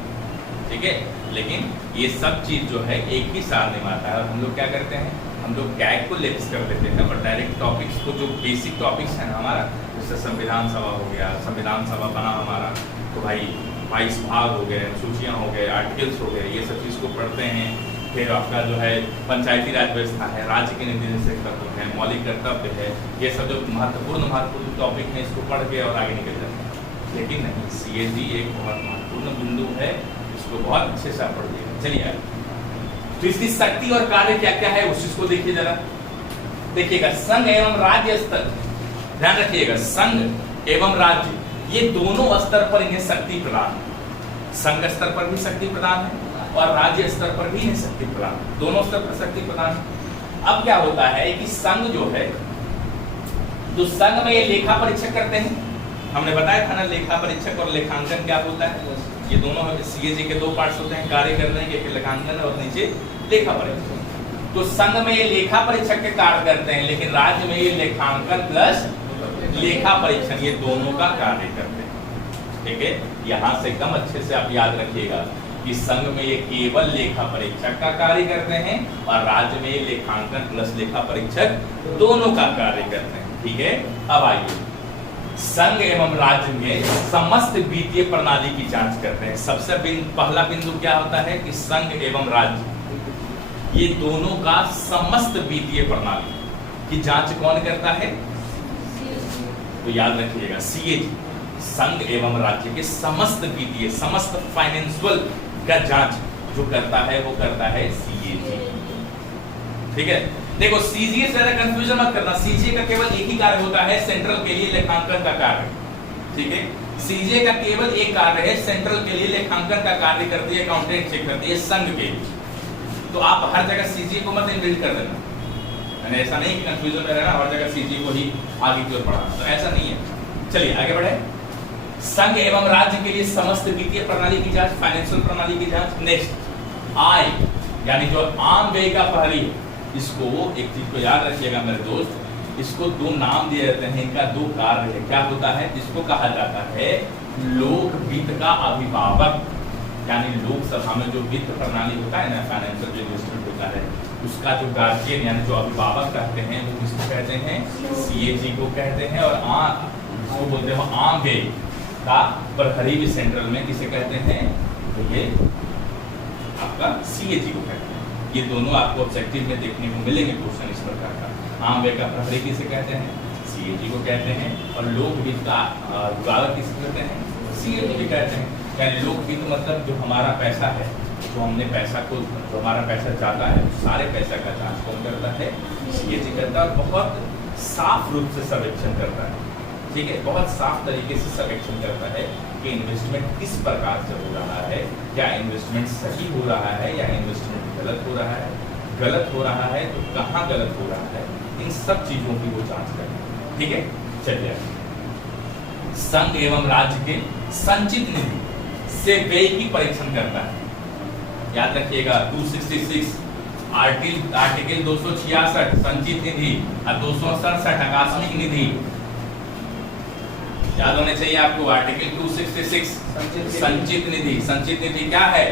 ठीक है। लेकिन ये सब चीज जो है एक ही सारणी में आता है, और हम लोग क्या करते हैं, हम लोग कैग को लेफ्ट कर देते हैं और डायरेक्ट टॉपिक्स को, जो बेसिक टॉपिक्स है ना हमारा, जैसे संविधान सभा हो गया, संविधान सभा बना हमारा तो भाई 22 भाग हो गए, सूचियाँ हो गए, आर्टिकल्स हो गए, ये सब चीज़ को पढ़ते हैं, फिर आपका जो है पंचायती राज व्यवस्था है, राज्य के निदेशक तत्व है, मौलिक कर्तव्य है, ये सब जो महत्वपूर्ण टॉपिक है इसको पढ़ के और आगे निकल जाते हैं। लेकिन नहीं, सीएजी एक बहुत महत्वपूर्ण बिंदु है, इसको बहुत अच्छे से आप पढ़िएगा। चलिए आगे। तो इसकी शक्ति और कार्य क्या क्या है उस चीज को देखिए जरा। देखिएगा, संघ एवं राज्य स्तर, ध्यान रखिएगा, संघ एवं राज्य ये दोनों स्तर पर इन्हें शक्ति प्रदान है। संघ स्तर पर भी शक्ति प्रदान है और राज्य स्तर पर भी इन्हें शक्ति प्रदान है, दोनों स्तर पर शक्ति प्रदान है। अब क्या होता है कि संघ जो है, जो संघ में ये लेखा परीक्षक करते हैं, हमने बताया था ना लेखा परीक्षक और लेखांकन क्या होता है, ये दोनों सीएजी के दो पार्ट्स होते हैं, कार्य करने के, एक लेखांकन और नीचे लेखा परीक्षक। तो संघ में ये लेखा परीक्षक के कार्य करते हैं, लेकिन राज्य में ये लेखांकन प्लस लेखा परीक्षण ये दोनों का कार्य करते हैं। ठीक है, यहां से एकदम अच्छे से आप याद रखिएगा कि संघ में ये केवल लेखा परीक्षक का कार्य करते हैं और राज्य में ये लेखांकन प्लस लेखा परीक्षक दोनों का कार्य करते हैं। ठीक है, अब आइए, संघ एवं राज्य में समस्त वित्तीय प्रणाली की जांच करते हैं। सबसे पहला बिंदु क्या होता है कि संघ एवं राज्य ये दोनों का समस्त वित्तीय प्रणाली की जांच कौन करता है? तो याद रखिएगा, सीएजी संघ एवं राज्य के समस्त वित्तीय, समस्त फाइनेंशियल का जांच जो करता है वो करता है सीएजी। ठीक है, देखो सीजीए से ज्यादा कंफ्यूजन मत करना, सीजीए का केवल एक ही कार्य होता है, सेंट्रल के लिए लेखांकन का कार्य। ठीक है, सीजीए का केवल एक कार्य है, सेंट्रल के लिए लेखांकन का कार्य करती है, अकाउंटेंट चेक करती है संघ के लिए। तो आप हर जगह सीजीए को मत इनबिल्ड कर देना, यानी ऐसा नहीं कि कंफ्यूजन में रहना हर जगह सीजीए को ही आगे की ओर बढ़ाना, तो ऐसा नहीं है। चलिए आगे बढ़े। संघ एवं राज्य के लिए समस्त वित्तीय प्रणाली की जांच, फाइनेंशियल प्रणाली की जांच। नेक्स्ट, आय यानी जो आम व्यय का प्रहरी है, इसको एक चीज को याद रखिएगा मेरे दोस्त, इसको दो नाम दिए जाते हैं, इनका दो कार्य है। क्या होता है? जिसको कहा जाता है लोक वित्त का अभिभावक, यानी लोकसभा में जो वित्त प्रणाली होता है ना, फाइनेंशियल जो इन्वेस्टमेंट होता है, उसका जो गार्जियन यानी जो अभिभावक कहते हैं वो किसको कहते हैं? सीएजी को कहते हैं। और उसको बोलते हैं आम व्यय का प्रहरी भी सेंट्रल में किसे कहते हैं? तो ये आपका सीएजी को कहते हैं। ये दोनों आपको ऑब्जेक्टिव में देखने को मिलेंगे क्वेश्चन इस प्रकार का। आम व्यय का प्रहरी किसे कहते हैं? सीएजी को कहते हैं। और लोक वित्त का अभिभावक किसे कहते हैं? सीएजी भी कहते हैं। यानी लोक वित्त मतलब जो हमारा पैसा है, जो हमने पैसा को, जो हमारा पैसा जाता है, सारे पैसा का जांच कौन करता है? सीएजी करता है। और बहुत साफ रूप से सर्वेक्षण करता है। ठीक है, बहुत साफ तरीके से सर्वेक्षण करता है कि इन्वेस्टमेंट किस प्रकार से हो रहा है, क्या इन्वेस्टमेंट सही हो रहा है या इन्वेस्टमेंट गलत हो रहा है, गलत हो रहा है तो कहाँ गलत हो रहा है, इन सब चीजों की वो जांच करता है। ठीक है, चलिए। संघ एवं राज्य के संचित निधि से व्यय की परीक्षण करता है। याद रखिएगा 266 आर्टिकल 266 संचित निधि और 267 आकस्मिक निधि याद होने चाहिए आपको। आर्टिकल 266 संचित निधि। संचित निधि क्या है?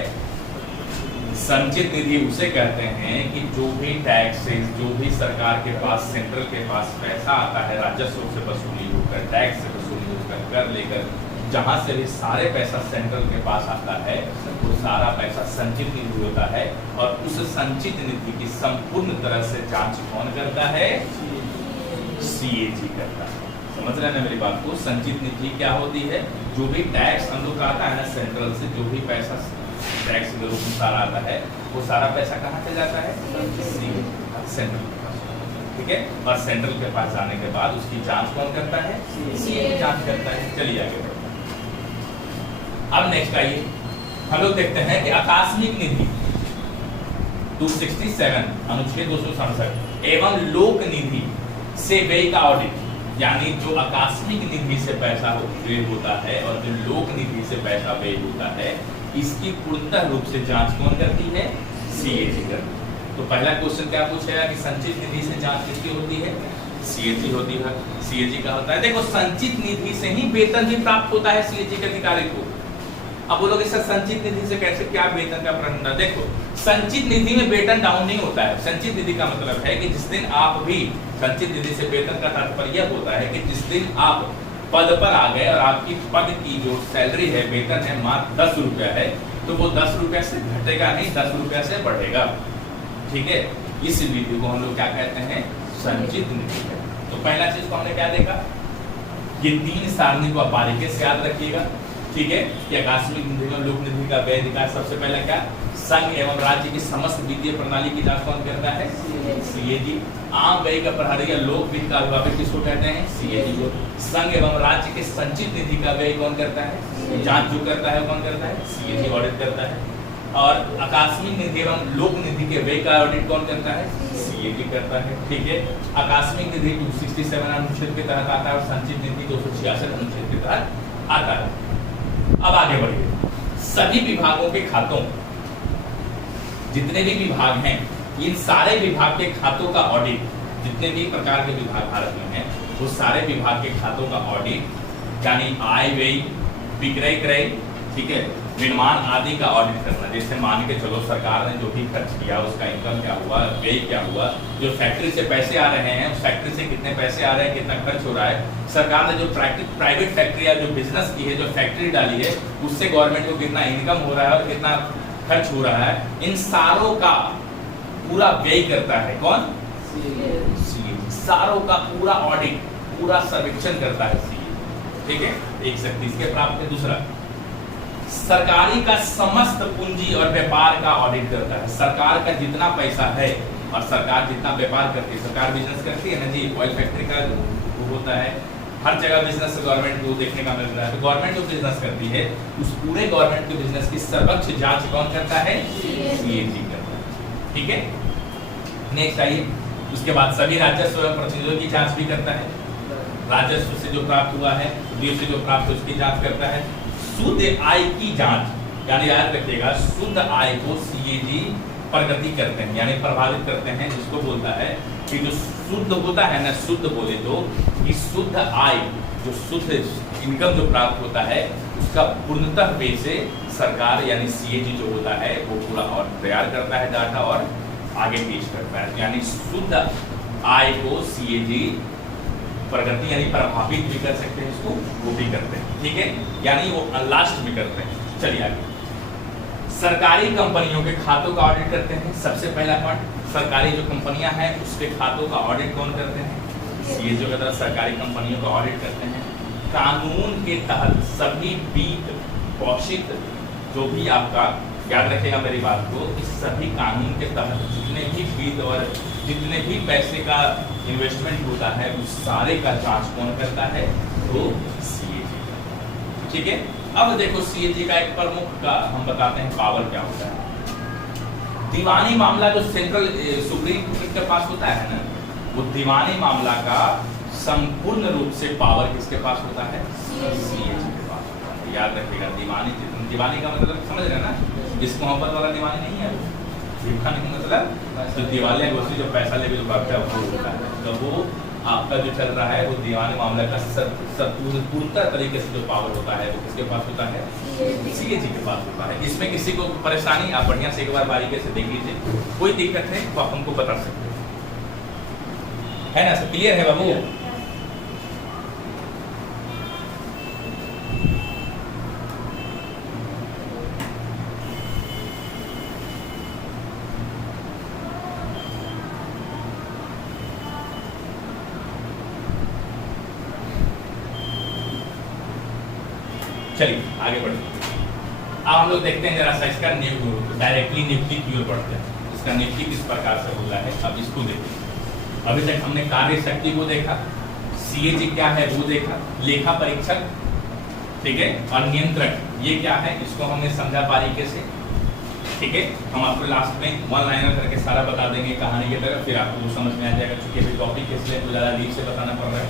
संचित निधि उसे कहते हैं कि जो भी टैक्सेस, जो भी सरकार के पास, सेंट्रल के पास पैसा आता है, राजस्व से वसूली होकर, टैक्स से वसूली होकर, कर लेकर, जहां से भी सारे पैसा सेंट्रल के पास आता है, वो सारा पैसा संचित निधि होता है। और उस संचित निधि की संपूर्ण तरह से जांच कौन करता है? सीएजी करता है। समझ रहे हैं मेरी बात को? संचित निधि क्या होती है? जो भी टैक्स हम लोग आता है ना सेंट्रल से, जो भी पैसा टैक्स के रूप में सारा आता है, वो सारा पैसा कहाँ से जाता है? सेंट्रल के पास। ठीक है, और सेंट्रल के पास जाने के बाद उसकी जांच कौन करता है? सीएजी जांच करता है। चलिए आगे बढ़ते हैं। अब नेक्स्ट आइए, हम लोग देखते हैं कि आकस्मिक निधि 267 अनुच्छेद 267 एवं लोक निधि से व्यय का ऑडिट, यानी जो आकस्मिक निधि से पैसा व्यय होता है और जो लोक निधि से पैसा व्यय होता है, इसकी पूर्णतः रूप से जांच कौन करती है? सीएजी करती है। तो पहला क्वेश्चन क्या पूछेगा कि संचित निधि से जांच किसकी होती है? सीएजी होती है। सीएजी का होता है। देखो संचित निधि से ही वेतन भी प्राप्त होता है सीएजी के अधिकारी को। अब बोलोगे सर संचित निधि से कैसे, क्या वेतन का प्रबंधन? देखो संचित निधि में वेतन डाउन नहीं होता है। संचित निधि का मतलब है कि जिस दिन आप भी, संचित निधि से वेतन का तात्पर्य होता है कि जिस दिन आप पद पर आ गए और आपकी पद की जो सैलरी है, वेतन है मात्र 10 रुपया है, तो वो 10 रुपए से घटेगा नहीं, 10 रुपए से बढ़ेगा। ठीक है, इस विधि को हम लोग क्या कहते हैं, संचित निधि। तो पहला चीज को हमने क्या देखा, ये 3 सारणी को आप बारीकी से याद रखिएगा। ठीक है, कि आकस्मिक निधि में लोक निधि का व्यय निकाय सबसे पहला क्या, संघ एवं राज्य की समस्त वित्तीय प्रणाली की जांच कौन करता है, सीएजी। आम व्यय का प्रहरी या लोक वित्त का अभिभावक किसको कहते हैं, सीएजी को। संघ एवं राज्य के संचित निधि का व्यय कौन करता है, जांच जो करता है कौन करता है, सीएजी ऑडिट करता है। और आकस्मिक निधि एवं लोक निधि के व्यय का ऑडिट कौन करता है, सीएजी करता है। ठीक है, आकस्मिक निधि 267 अनुच्छेद के तहत आता है और संचित निधि 266 अनुच्छेद के तहत आता है। अब आगे बढ़िए, सभी विभागों के खातों, जितने भी विभाग हैं, इन सारे विभाग के खातों का ऑडिट, जितने भी प्रकार के विभाग भारत में हैं, वो सारे विभाग के खातों का ऑडिट, यानी आय व्यय, विक्रय क्रय, ठीक है, निर्माण आदि का ऑडिट करना। जैसे मान के चलो सरकार ने जो भी खर्च किया उसका इनकम क्या हुआ, व्यय क्या हुआ, जो फैक्ट्री से पैसे आ रहे हैं उस फैक्ट्री से कितने पैसे आ रहे हैं, कितना खर्च हो रहा है, सरकार ने जो प्राइवेट फैक्ट्री या जो बिजनेस की है, जो फैक्ट्री डाली है, उससे गवर्नमेंट को कितना इनकम हो रहा है और कितना खर्च हो रहा है, इन सारों का पूरा व्यय करता है कौन, सीएजी। सारों का पूरा ऑडिट, पूरा सर्वेक्षण करता है सीएजी। ठीक है, एक शक्ति इसके प्राप्त है। दूसरा, सरकारी का समस्त पूंजी और व्यापार का ऑडिट करता है। सरकार का जितना पैसा है और सरकार जितना व्यापार करती है, सरकार बिजनेस करती है ना जी, ऑयल फैक्ट्री का वो होता है, हर जगह बिजनेस गवर्नमेंट को देखने का मिल रहा है। तो गवर्नमेंट जो बिजनेस करती है उस पूरे गवर्नमेंट के बिजनेस की सर्वोच्च जांच कौन करता है, सीएजी करता है। ठीक है, नेक्स्ट आइए, उसके बाद सभी राजस्व एवं प्रतिनिधियों की जांच भी करता है। राजस्व से जो प्राप्त हुआ है, उद्योग से जो प्राप्त उसकी जांच करता है। शुद्ध आय की जांच, यानी याद रखिएगा, शुद्ध आय को सीएजी प्रगति करते हैं, यानी प्रभावित करते हैं, जिसको बोलता है कि जो शुद्ध होता है ना, शुद्ध बोले तो कि शुद्ध आय, जो शुद्ध इनकम जो प्राप्त होता है, उसका पूर्णतः वे से सरकार यानी सीएजी जो होता है वो पूरा और तैयार करता है डाटा और आगे पेश करता है। यानी शुद्ध आय को सीएजी प्रगति यानी प्रभावित भी कर सकते हैं, इसको वो भी करते हैं। ठीक है, यानी वो लास्ट भी करते हैं। चलिए आगे, सरकारी कंपनियों के खातों का ऑडिट करते हैं। सबसे पहला पॉइंट, सरकारी जो कंपनियां हैं उसके खातों का ऑडिट कौन करते हैं, सीएजी के तरफ सरकारी कंपनियों का ऑडिट करते हैं। कानून के तहत सभी वित्त पोषित जो भी आपका, याद रखिएगा मेरी बात को, इस सभी कानून के तहत जितने भी वित्त और जितने भी पैसे का इन्वेस्टमेंट होता है उस सारे का जांच कौन करता है, तो सीएजी। ठीक है, अब देखो सीएजी का एक प्रमुख का हम बताते हैं पावर क्या होता है। दीवानी मामला जो सेंट्रल सुप्रीम कोर्ट के पास होता है ना, वो दीवानी मामला का संपूर्ण रूप से पावर किसके पास होता है, सीएजी के पास होता है। याद रखिएगा, दीवानी का मतलब समझ रहे ना, जिस मोहब्बत वाला दीवानी नहीं है, वो दीवानी का मतलब जो दिवाले गोष्ठी जो पैसा लेके जो भागता है वो होता है। तो वो आपका जो चल रहा है वो दीवानी मामला का पूर्णतः तरीके से जो पावर होता है वो किसके पास होता है, सीएजी के पास होता है। इसमें किसी को परेशानी, आप बढ़िया से एक बार बारीकी से देख लीजिए, कोई दिक्कत है तो आप हमको बता सकते है ना, सब क्लियर है बाबू। चलिए आगे बढ़ते हैं। अब हम लोग देखते हैं जरा सा इसका डायरेक्टली निफ्टी की ओर बढ़ते हैं, इसका निफ्टी किस प्रकार से होता है, अब इसको देखते हैं। अभी तक हमने कार्य शक्ति को देखा, सीएजी क्या है वो देखा, लेखा परीक्षक, ठीक है, और नियंत्रक ये क्या है इसको हमने समझा बारीकी से। ठीक है, हम आपको लास्ट में वन लाइनर करके सारा बता देंगे कहानी की तरह, फिर आपको वो समझ में आ जाएगा। चूंकि अभी टॉपिक इसलिए तो ज़्यादा डीप से बताना पड़ रहा है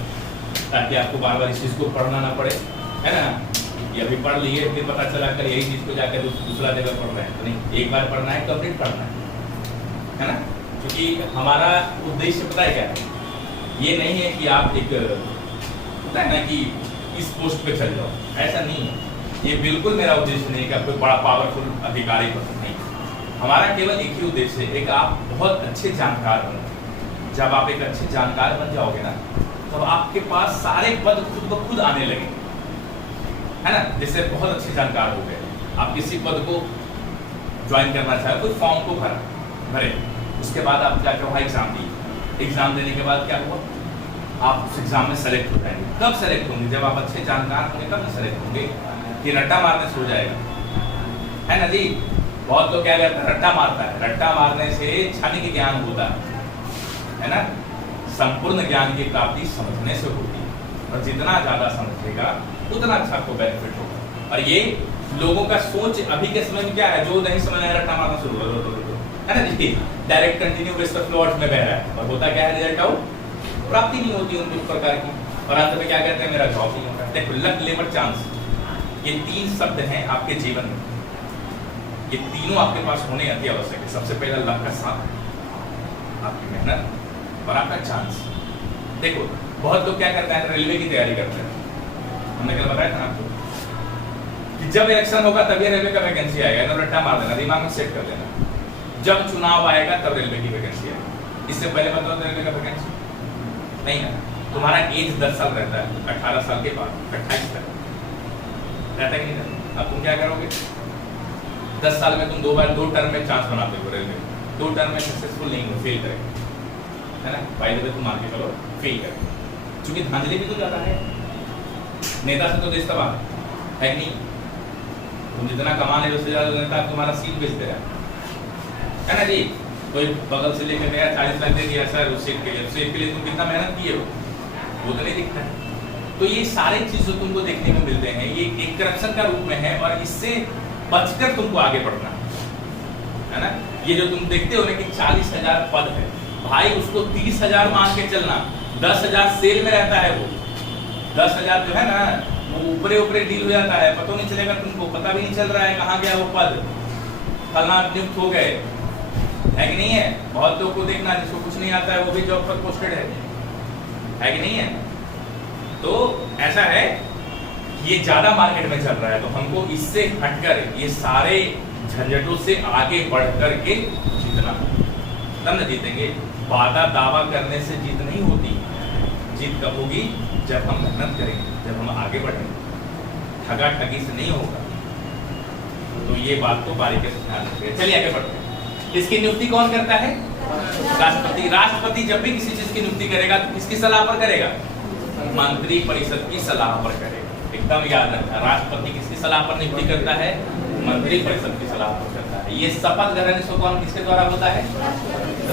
ताकि आपको बार बार इस चीज़ को पढ़ना ना पड़े, है ना। ये अभी पढ़ लिए फिर पता चला कर यही चीज़ को जाकर दूसरा जगह पढ़ रहे हैं, तो नहीं, एक बार पढ़ना है, कंप्लीट पढ़ना है ना। क्योंकि हमारा उद्देश्य पता है क्या है, ये नहीं है कि आप एक होता है ना कि इस पोस्ट पे चल जाओ, ऐसा नहीं है। ये बिल्कुल मेरा उद्देश्य नहीं है कि आप कोई बड़ा पावरफुल अधिकारी पसंद नहीं। हमारा केवल एक ही उद्देश्य है, एक आप बहुत अच्छे जानकार बनो। जब आप एक अच्छे जानकार बन जाओगे ना, तब आपके पास सारे पद खुद ब खुद आने लगेंगे, है ना। जैसे बहुत अच्छे जानकार हो गए, आप किसी पद को ज्वाइन करना चाहे कोई फॉर्म को भरे, उसके बाद आप जाकर वहाँ एग्जाम दिए, एग्जाम देने के बाद क्या हुआ, आप उस एग्जाम में सेलेक्ट हो जाएंगे। कब सेलेक्ट होंगे, जब आप अच्छे जानकार होंगे तब सेलेक्ट होंगे, कि रट्टा मारने से हो जाएगा, है ना जी। बहुत लोग क्या करते हैं, रट्टा मारता है, रट्टा मारने से क्षणिक ज्ञान होता है ना, संपूर्ण ज्ञान की प्राप्ति समझने से होती है, और जितना ज्यादा समझेगा उतना अच्छा आपको बेनिफिट होगा। और ये लोगों का सोच अभी के समय में क्या है, जो नहीं समझ रहा है रट्टा मारना शुरू कर दो, है ना जी, डायरेक्ट कंटिन्यू बेस फ्लो में बह रहा है, और होता क्या है, रिजल्ट आउट, प्राप्ति नहीं होती उनको उस प्रकार की, और अंत में क्या कहते हैं, मेरा जॉब नहीं होता। देखो लक, लेबर, चांस, ये 3 शब्द हैं आपके जीवन में, ये तीनों आपके पास होने अति आवश्यक है। सबसे पहला लक का साथ, आपकी मेहनत और आपका चांस। देखो बहुत लोग क्या करते हैं, रेलवे की तैयारी करते हैं, हमने कल बताया था ना आपको कि जब इलेक्शन होगा तभी रेलवे का वैकेंसी आएगा, तो रट्टा मार देना, दिमाग में सेट कर लेना, जब चुनाव आएगा तब रेलवे की वैकेंसी आएगी। इससे पहले बताओ तो रेलवे का वैकेंसी नहीं है। तुम्हारा एज 10 साल रहता है, 18 साल के बाद 28 तक रहता है कि नहीं रहता। अब तुम क्या करोगे, 10 साल में तुम 2 टर्म में चांस बनाते हो रेलवे, 2 टर्म में सक्सेसफुल नहीं हो, फेल करेंगे, है ना, पहले तो तुम मान के चलो फेल करेंगे, क्योंकि धांधली भी तो ज़्यादा है, नेता से तो देश तबाह है नहीं, तुम जितना कमा रहे हो उससे ज़्यादा नेता तुम्हारा सीट बेच दे रहा है ना जी। कोई बगल से लेकर गया 40 लाख दे दिया सर उस सीट के लिए, सीट के लिए तुम कितना मेहनत किए हो वो तो नहीं दिखता है। तो ये सारे चीज़ जो तुमको देखने को मिलते हैं ये एक करप्शन का रूप में है, और इससे बचकर तुमको आगे बढ़ना है ना। ये जो तुम देखते हो ना कि 40,000 पद है, भाई उसको 30,000 मान के चलना, 10,000 सेल में रहता है, वो 10,000 जो है ना वो ऊपरे ऊपरे डील हो जाता है, पता नहीं चलेगा तुमको, पता भी नहीं चल रहा है कहाँ गया वो पद, फलना नियुक्त हो गए, है कि नहीं है। बहुत लोग को देखना जिसको कुछ नहीं आता है वो भी जॉब पर पोस्टेड है कि नहीं है। तो ऐसा है, ये ज्यादा मार्केट में चल रहा है, तो हमको इससे हटकर ये सारे झंझटों से आगे बढ़ करके जीतना, तब न जीतेंगे। वादा दावा करने से जीत नहीं होती, जीत कब होगी, जब हम मेहनत करेंगे, जब हम आगे बढ़ेंगे, ठगा ठगी से नहीं होगा। तो ये बात तो बारीकी से ध्यान रखिए। चलिए आगे बढ़ते हैं। इसकी नियुक्ति कौन करता है, राष्ट्रपति। राष्ट्रपति जब भी किसी चीज की नियुक्ति करेगा तो किसकी सलाह पर करेगा, मंत्री परिषद की सलाह पर करेगा, एकदम याद रखना। राष्ट्रपति किसकी सलाह पर नियुक्ति करता है, मंत्री परिषद की सलाह पर करता है। ये शपथ ग्रहण कौन किसके द्वारा होता है,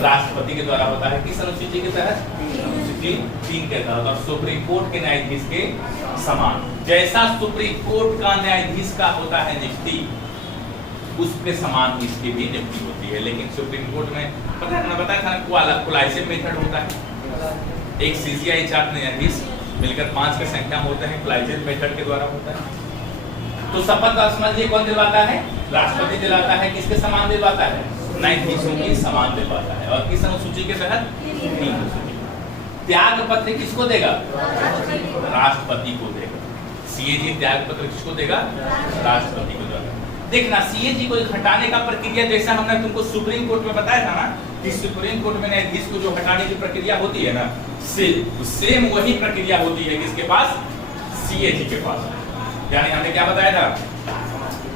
राष्ट्रपति के द्वारा होता है। किस अनुसूची के तहत, अनुसूची 3 के तहत, और सुप्रीम कोर्ट के न्यायाधीश के समान। जैसा सुप्रीम कोर्ट का न्यायाधीश का होता है नियुक्ति, उसके समान इसकी भी नियुक्ति होती है। लेकिन सुप्रीम कोर्ट में पता है ना, बताया था ना, कोलाइसिव मेथड होता है, एक सीसीआई 4 न्यायाधीश मिलकर 5 की संख्या में होते हैं, कोलाइसिव मेथड के द्वारा होता है। तो शपथ का समझिए कौन दिलवाता है, राष्ट्रपति दिलाता है। किसके समान दिलवाता है, न्यायाधीशों की समान दिलवाता है। और किस अनुसूची के तहत, 3 अनुसूची। त्याग पत्र किसको देगा, राष्ट्रपति को देगा। सीएजी त्याग पत्र किसको देगा, राष्ट्रपति को देगा। देखना सीएजी को हटाने का प्रक्रिया, जैसा हमने तुमको सुप्रीम कोर्ट में बताया था ना कि सुप्रीम कोर्ट में न्यायाधीश को जो हटाने की प्रक्रिया होती है ना, सेम वही प्रक्रिया होती है किसके पास, सीएजी के पास। यानी हमने क्या बताया था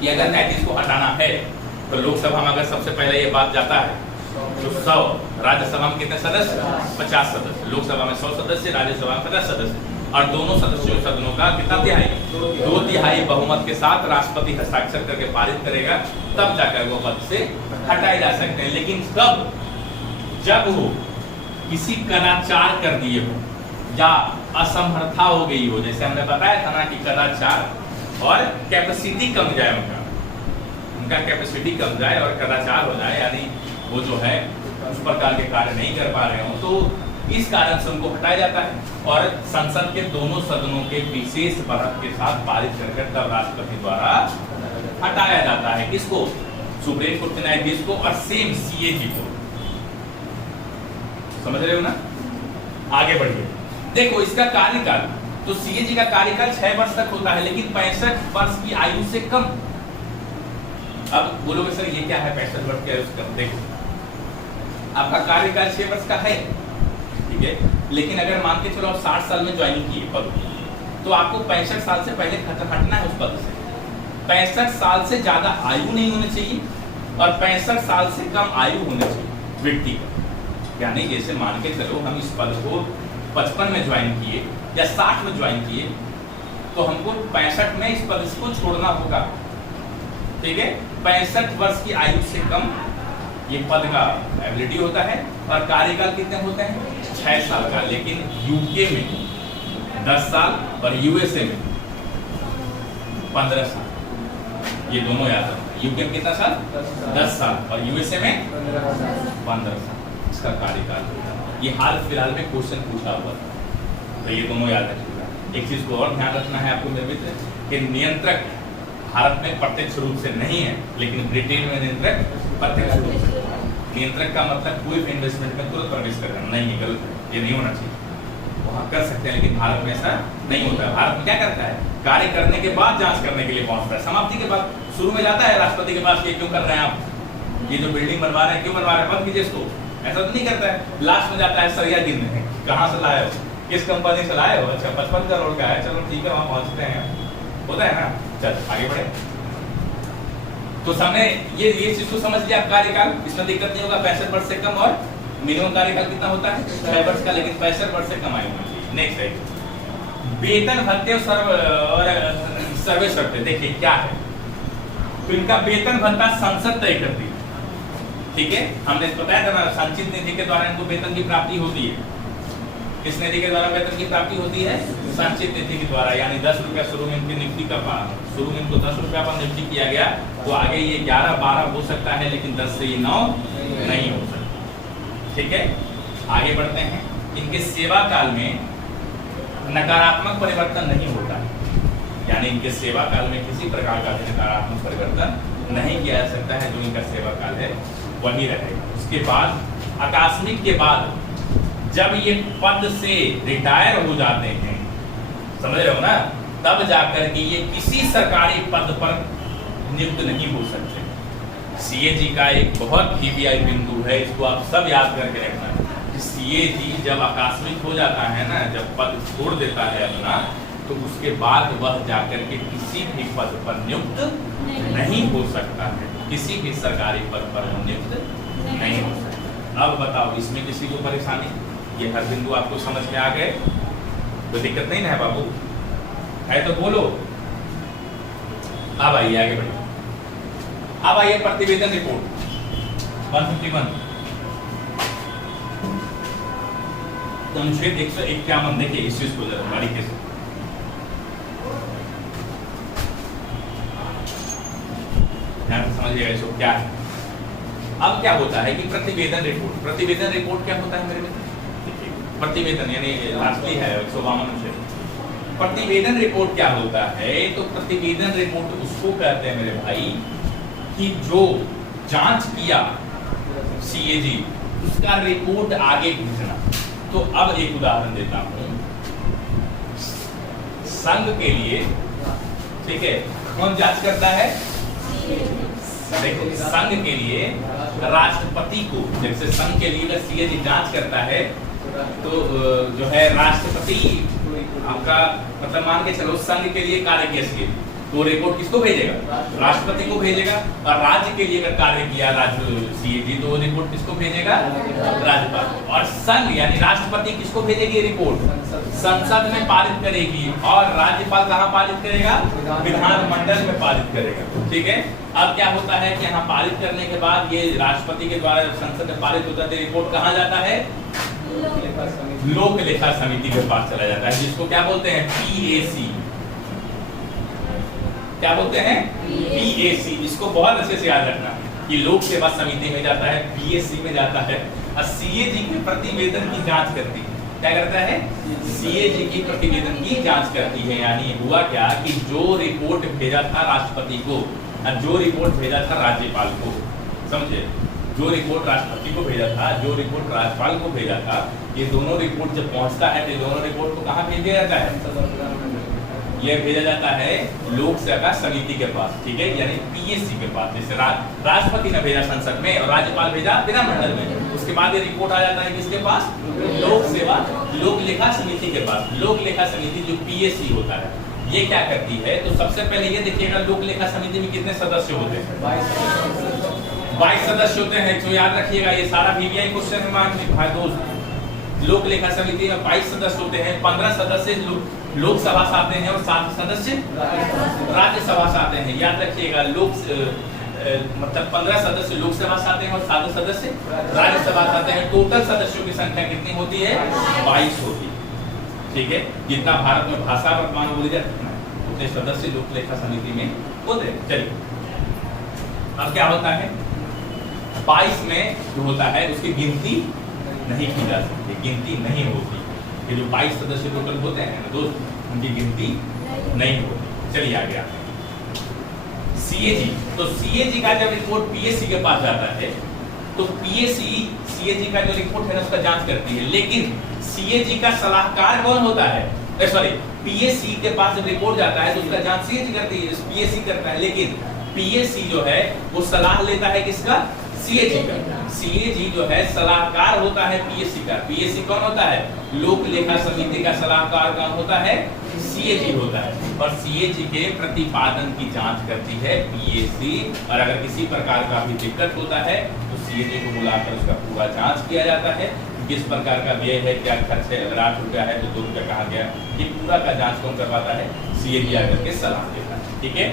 कि अगर न्यायाधीश को हटाना है तो लोकसभा में अगर सबसे पहले ये बात जाता है तो 100, राज्यसभा में कितने सदस्य, 50 सदस्य, लोकसभा में 100 सदस्य, राज्यसभा में 50 सदस्य, और दोनों सदनों का कितना तिहाई, 2/3 बहुमत के साथ राष्ट्रपति हस्ताक्षर करके पारित करेगा, तब जाकर वो पद से हटाए जा सकते हैं। लेकिन कब, जब वो किसी कदाचार कर दिए हो या असमर्थता हो गई हो, जैसे हमने बताया था ना कि कदाचार और कैपेसिटी कम जाए, उनका कैपेसिटी कम जाए और कदाचार हो जाए, यानी वो जो है उस प्रकार के कार्य नहीं कर पा रहे हो, तो इस कारण से उनको हटाया जाता है और संसद के दोनों सदनों के विशेष बढ़त के साथ पारित करके तब राष्ट्रपति द्वारा हटाया जाता है। किसको, सुप्रीम कोर्ट के न्यायाधीश को, और सेम सीएजी को। समझ रहे हो ना। आगे बढ़िए, देखो इसका कार्यकाल, तो सीएजी का कार्यकाल 6 वर्ष तक होता है, लेकिन 65 वर्ष की आयु से कम। अब बोलोगे सर ये क्या है 65 वर्ष की आयु से कम। देखो आपका कार्यकाल 6 वर्ष का है, ठीक है, लेकिन अगर मान के चलो आप 60 साल में ज्वाइनिंग किए पद, तो आपको 65 साल से पहले हटना है उस पद से। 65 साल से ज्यादा आयु नहीं होनी चाहिए और 65 साल से कम आयु होनी चाहिए व्यक्ति का। यानी जैसे मान के चलो हम इस पद को 55 में ज्वाइन किए या 60 में ज्वाइन किए, तो हमको 65 में इस पद को छोड़ना होगा। ठीक है, 65 वर्ष की आयु से कम ये पद का एबिलिटी होता है। और कार्यकाल कितने होते हैं? 6 साल का। लेकिन यूके में 10 साल और यूएसए में 15 साल। ये दोनों याद रखना। यूके में कितना साल? 10 साल और यूएसए में 15 साल इसका कार्यकाल होता है। ये हाल फिलहाल में क्वेश्चन पूछा हुआ था, तो ये दोनों याद रखिएगा। एक चीज को और ध्यान रखना है आपको मेरे मित्र, कि नियंत्रक भारत में प्रत्यक्ष रूप से नहीं है, लेकिन ब्रिटेन में नियंत्रक प्रत्यक्ष रूप से। नियंत्रक का मतलब कोई भी इन्वेस्टमेंट में तुरंत प्रवेश करना नहीं है, गलत है, ये नहीं होना चाहिए। वहाँ कर सकते हैं, लेकिन भारत में ऐसा नहीं होता है। भारत में क्या करता है? कार्य करने के बाद जांच करने के लिए पहुंचता है। समाप्ति के बाद शुरू में जाता है राष्ट्रपति के पास, ये क्यों कर रहे हैं आप, ये जो बिल्डिंग बनवा रहे हैं क्यों बनवा रहे हैं, बंद कीजिए इसको। ऐसा तो नहीं करता है। लास्ट में जाता है सरिया गिनने, कहाँ से लाए हो, किस कंपनी से लाए हो, अच्छा 55 करोड़ का है, चलो ठीक है वहाँ पहुँचते हैं, होता है ना। चल आगे बढ़े। तो सामने ये चीज को समझ लिया। कार्यकाल इसमें दिक्कत नहीं होगा, 65 वर्ष से कम। और मिनिमम कार्यकाल कितना होता है? 6 वर्ष का, लेकिन 65 वर्ष से कम आयु होनी चाहिए। नेक्स्ट है वेतन भत्ते और सर्वे शर्तें। देखिए क्या है, तो इनका वेतन भत्ता संसद तय करती है। ठीक है, हमने बताया था ना, संचित निधि के द्वारा इनको वेतन की प्राप्ति होती है। किस निधि के द्वारा वेतन की प्राप्ति होती है? संचित निधि के द्वारा। यानी 10 रुपया शुरू में इनकी नियुक्ति का, शुरू में इनको 10 रुपया पर नियुक्ति किया गया, तो आगे ये 11-12 हो सकता है, लेकिन 10 से ये 9 नहीं हो सकता। ठीक है, आगे बढ़ते हैं। इनके सेवा काल में नकारात्मक परिवर्तन नहीं होता है, यानी इनके सेवा काल में किसी प्रकार का नकारात्मक परिवर्तन नहीं किया जा सकता है। जो इनका सेवा काल है वही रहेगा। उसके बाद आकस्मिक के बाद जब ये पद से रिटायर हो जाते हैं, समझ रहे हो ना, तब जाकर के ये किसी सरकारी पद पर नियुक्त नहीं हो सकते। सीएजी का एक बहुत वीवीआई बिंदु है, इसको आप सब याद करके रखना। सीएजी जब आकस्मिक हो जाता है ना, जब पद छोड़ देता है अपना, तो उसके बाद वह जाकर के किसी भी पद पर नियुक्त नहीं हो सकता है। किसी भी सरकारी पद पर नियुक्त नहीं हो सकता। अब बताओ, इसमें किसी को परेशानी? ये हर बिंदु आपको समझ में आ गए? कोई दिक्कत नहीं ना है बाबू? है तो बोलो। अब आइए आगे बढ़िए। अब आइए प्रतिवेदन रिपोर्ट 151 अनुच्छेद 151। देखिए इस चीज को जरा बारीकी से समझिएगा, इसको क्या है। अब क्या होता है कि प्रतिवेदन रिपोर्ट, प्रतिवेदन रिपोर्ट क्या होता है मेरे मित्र? प्रतिवेदन यानी राष्ट्रीय है 152 अनुच्छेद। प्रतिवेदन रिपोर्ट क्या होता है? तो प्रतिवेदन रिपोर्ट उसको कहते हैं मेरे भाई कि जो जांच किया सीएजी, उसका रिपोर्ट आगे भेजना। तो अब एक उदाहरण देता हूं संघ के लिए। ठीक है, कौन जांच करता है? देखो, संघ के लिए राष्ट्रपति को, जैसे संघ के लिए सीएजी जांच करता है, तो जो है राष्ट्रपति आपका मतलब मान के चलो संघ के लिए कार्य किया, तो रिपोर्ट किसको भेजेगा? राष्ट्रपति को भेजेगा। और राज्य के लिए अगर कार्य किया राज्य सीएजी, तो रिपोर्ट किसको भेजेगा? राज्यपाल। और संघ यानी राष्ट्रपति किसको भेजेगी रिपोर्ट? संसद में पारित करेगी। और राज्यपाल कहाँ पारित करेगा? विधानमंडल में पारित करेगा। ठीक है, अब क्या होता है कि यहाँ पारित करने के बाद ये राष्ट्रपति के द्वारा जब संसद में पारित होता है, रिपोर्ट कहाँ जाता है? लोक लेखा समिति के पास चला जाता है, जिसको क्या बोलते हैं? पीएसी। क्या बोलते हैं? पीएसी। इसको बहुत अच्छे से याद रखना कि लोक सेवा समिति में जाता है, पीएसी में जाता है, और सीएजी के प्रतिवेदन की जांच करती है। क्या करता है? सीएजी की प्रतिवेदन की जांच करती है। यानी हुआ क्या कि जो रिपोर्ट भेजा था राष्ट्रपति को और जो रिपोर्ट भेजा था राज्यपाल को, समझे? जो रिपोर्ट राष्ट्रपति को भेजा था, जो रिपोर्ट राज्यपाल को भेजा था, ये दोनों रिपोर्ट जब पहुंचता है तो दोनों रिपोर्ट को कहाँ भेज दिया जाता है? ये भेजा जाता है लोक सेवा समिति के पास। ठीक है, यानी पीएससी के पास। जैसे राष्ट्रपति ने भेजा संसद में और राज्यपाल भेजा विधानमंडल में, उसके बाद ये रिपोर्ट आ जाता है किसके पास? लोक सेवा लोक लेखा समिति के पास। लोक लेखा समिति जो पीएससी होता है, ये क्या करती है? तो सबसे पहले ये देखिएगा लोक लेखा समिति में कितने सदस्य होते हैं? 22 सदस्य होते हैं, तो याद रखिएगा ये सारा वीवीआई क्वेश्चन है मान भाई दोस्त। लोक लेखा समिति में 22 सदस्य होते हैं, 15 सदस्य लोकसभा से आते हैं और 7 सदस्य राज्यसभा से आते हैं। याद रखिएगा मतलब 15 सदस्य लोकसभा से आते हैं और 7 सदस्य राज्यसभा से आते हैं। टोटल सदस्यों की संख्या कितनी होती है? 22 होती है। ठीक है, जितना भारत में भाषा वर्तमान बोली जाती है ना उतने सदस्य लोक लेखा समिति में होते हैं। चलिए अब क्या होता है, 22 में जो होता है उसकी गिनती नहीं की जा सकती, गिनती नहीं होती। ये जो 22 सदस्य टोटल होते हैं ना दोस्त, उनकी गिनती नहीं होती। चलिए आगे आते हैं। सीएजी, तो सीएजी का जब रिपोर्ट पीएससी के पास जाता है तो पीएससी सीएजी का जो रिपोर्ट है ना उसका जांच करती है, लेकिन सीएजी का सलाहकार कौन होता है? सॉरी, पीएससी के पास जब रिपोर्ट जाता है तो उसका जांच सीएजी करती है, पीएससी करता है, लेकिन पीएससी जो है वो सलाह लेता है किसका? सीएजी का। सीएजी जो है सलाहकार होता है पीएससी का। पीएससी कौन होता है? लोक लेखा समिति का सलाहकार कौन होता है? सीएजी होता है। और सीएजी के प्रतिपादन की जांच करती है पीएससी, और अगर किसी प्रकार का भी दिक्कत होता है तो सीएजी को बुलाकर उसका पूरा जांच किया जाता है। किस प्रकार का व्यय है, क्या खर्च है, अगर 8 रुपया है तो 2 रुपया कहा गया, ये पूरा का जांच कौन करवाता है? सीएजी आकर के सलाह देता है। ठीक है,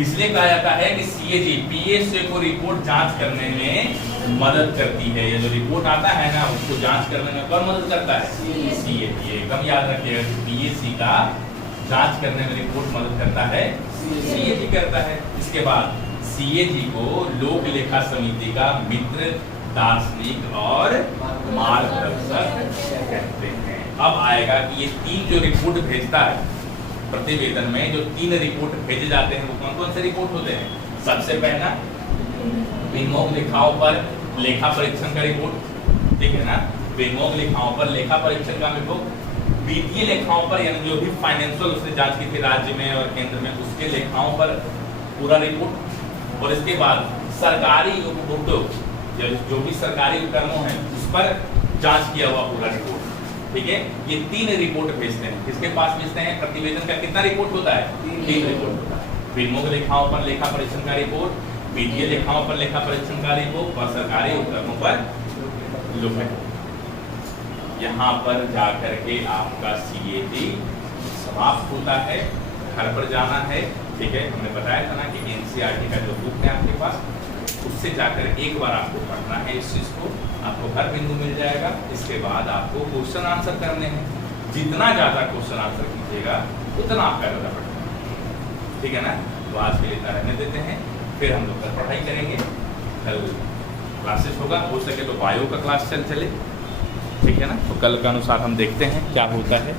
इसलिए कहा जाता है कि सीएजी पीएससी को रिपोर्ट जांच करने में मदद करती है। ये जो रिपोर्ट आता है ना उसको जांच करने में कौन मदद करता है? सीएजी। एकदम याद रखिएगा, पीएससी का जांच करने में रिपोर्ट मदद करता है सीएजी करता है। इसके बाद सीएजी को लोक लेखा समिति का मित्र, दार्शनिक और मार्गदर्शक कहते हैं। अब आएगा कि ये 3 जो रिपोर्ट भेजता है प्रतिवेदन में, जो 3 रिपोर्ट भेजे जाते हैं वो कौन कौन से रिपोर्ट होते हैं? सबसे पहला विनियोग लेखाओं पर लेखा परीक्षण का रिपोर्ट, ठीक है ना, विनियोग लेखाओं पर लेखा परीक्षण का रिपोर्ट, वित्तीय लेखाओं पर यानी जो भी फाइनेंशियल उसने जांच की थी राज्य में और केंद्र में उसके लेखाओं पर पूरा रिपोर्ट, और इसके बाद सरकारी उपभोक्ताओं जो भी सरकारी उपकरणों हैं उस पर जांच किया हुआ पूरा रिपोर्ट। ठीक है, ये 3 रिपोर्ट भेजते हैं। किसके पास भेजते हैं? प्रतिवेदन का कितना रिपोर्ट होता है? 3 रिपोर्ट होता है। विनियोग लेखाओं पर लेखा परीक्षण का रिपोर्ट, वित्तीय लेखाओं पर लेखा परीक्षण का रिपोर्ट और सरकारी उपकरणों पर रिपोर्ट। यहाँ पर जाकर के आपका सीएजी समाप्त होता है, घर पर जाना है। ठीक है, हमने बताया था ना कि एनसीईआरटी का जो बुक है आपके पास उससे जाकर एक बार आपको पढ़ना है इस चीज़ को, आपको हर बिंदु मिल जाएगा। इसके बाद आपको क्वेश्चन आंसर करने हैं, जितना ज़्यादा क्वेश्चन आंसर कीजिएगा उतना आपका ज़्यादा पड़ेगा। ठीक है ना, तो आज के लिए इतना रहने देते हैं, फिर हम लोग कल पढ़ाई करेंगे। कल क्लासेस होगा, हो सके तो बायो का क्लास चले। ठीक है ना, तो कल के अनुसार हम देखते हैं क्या होता है।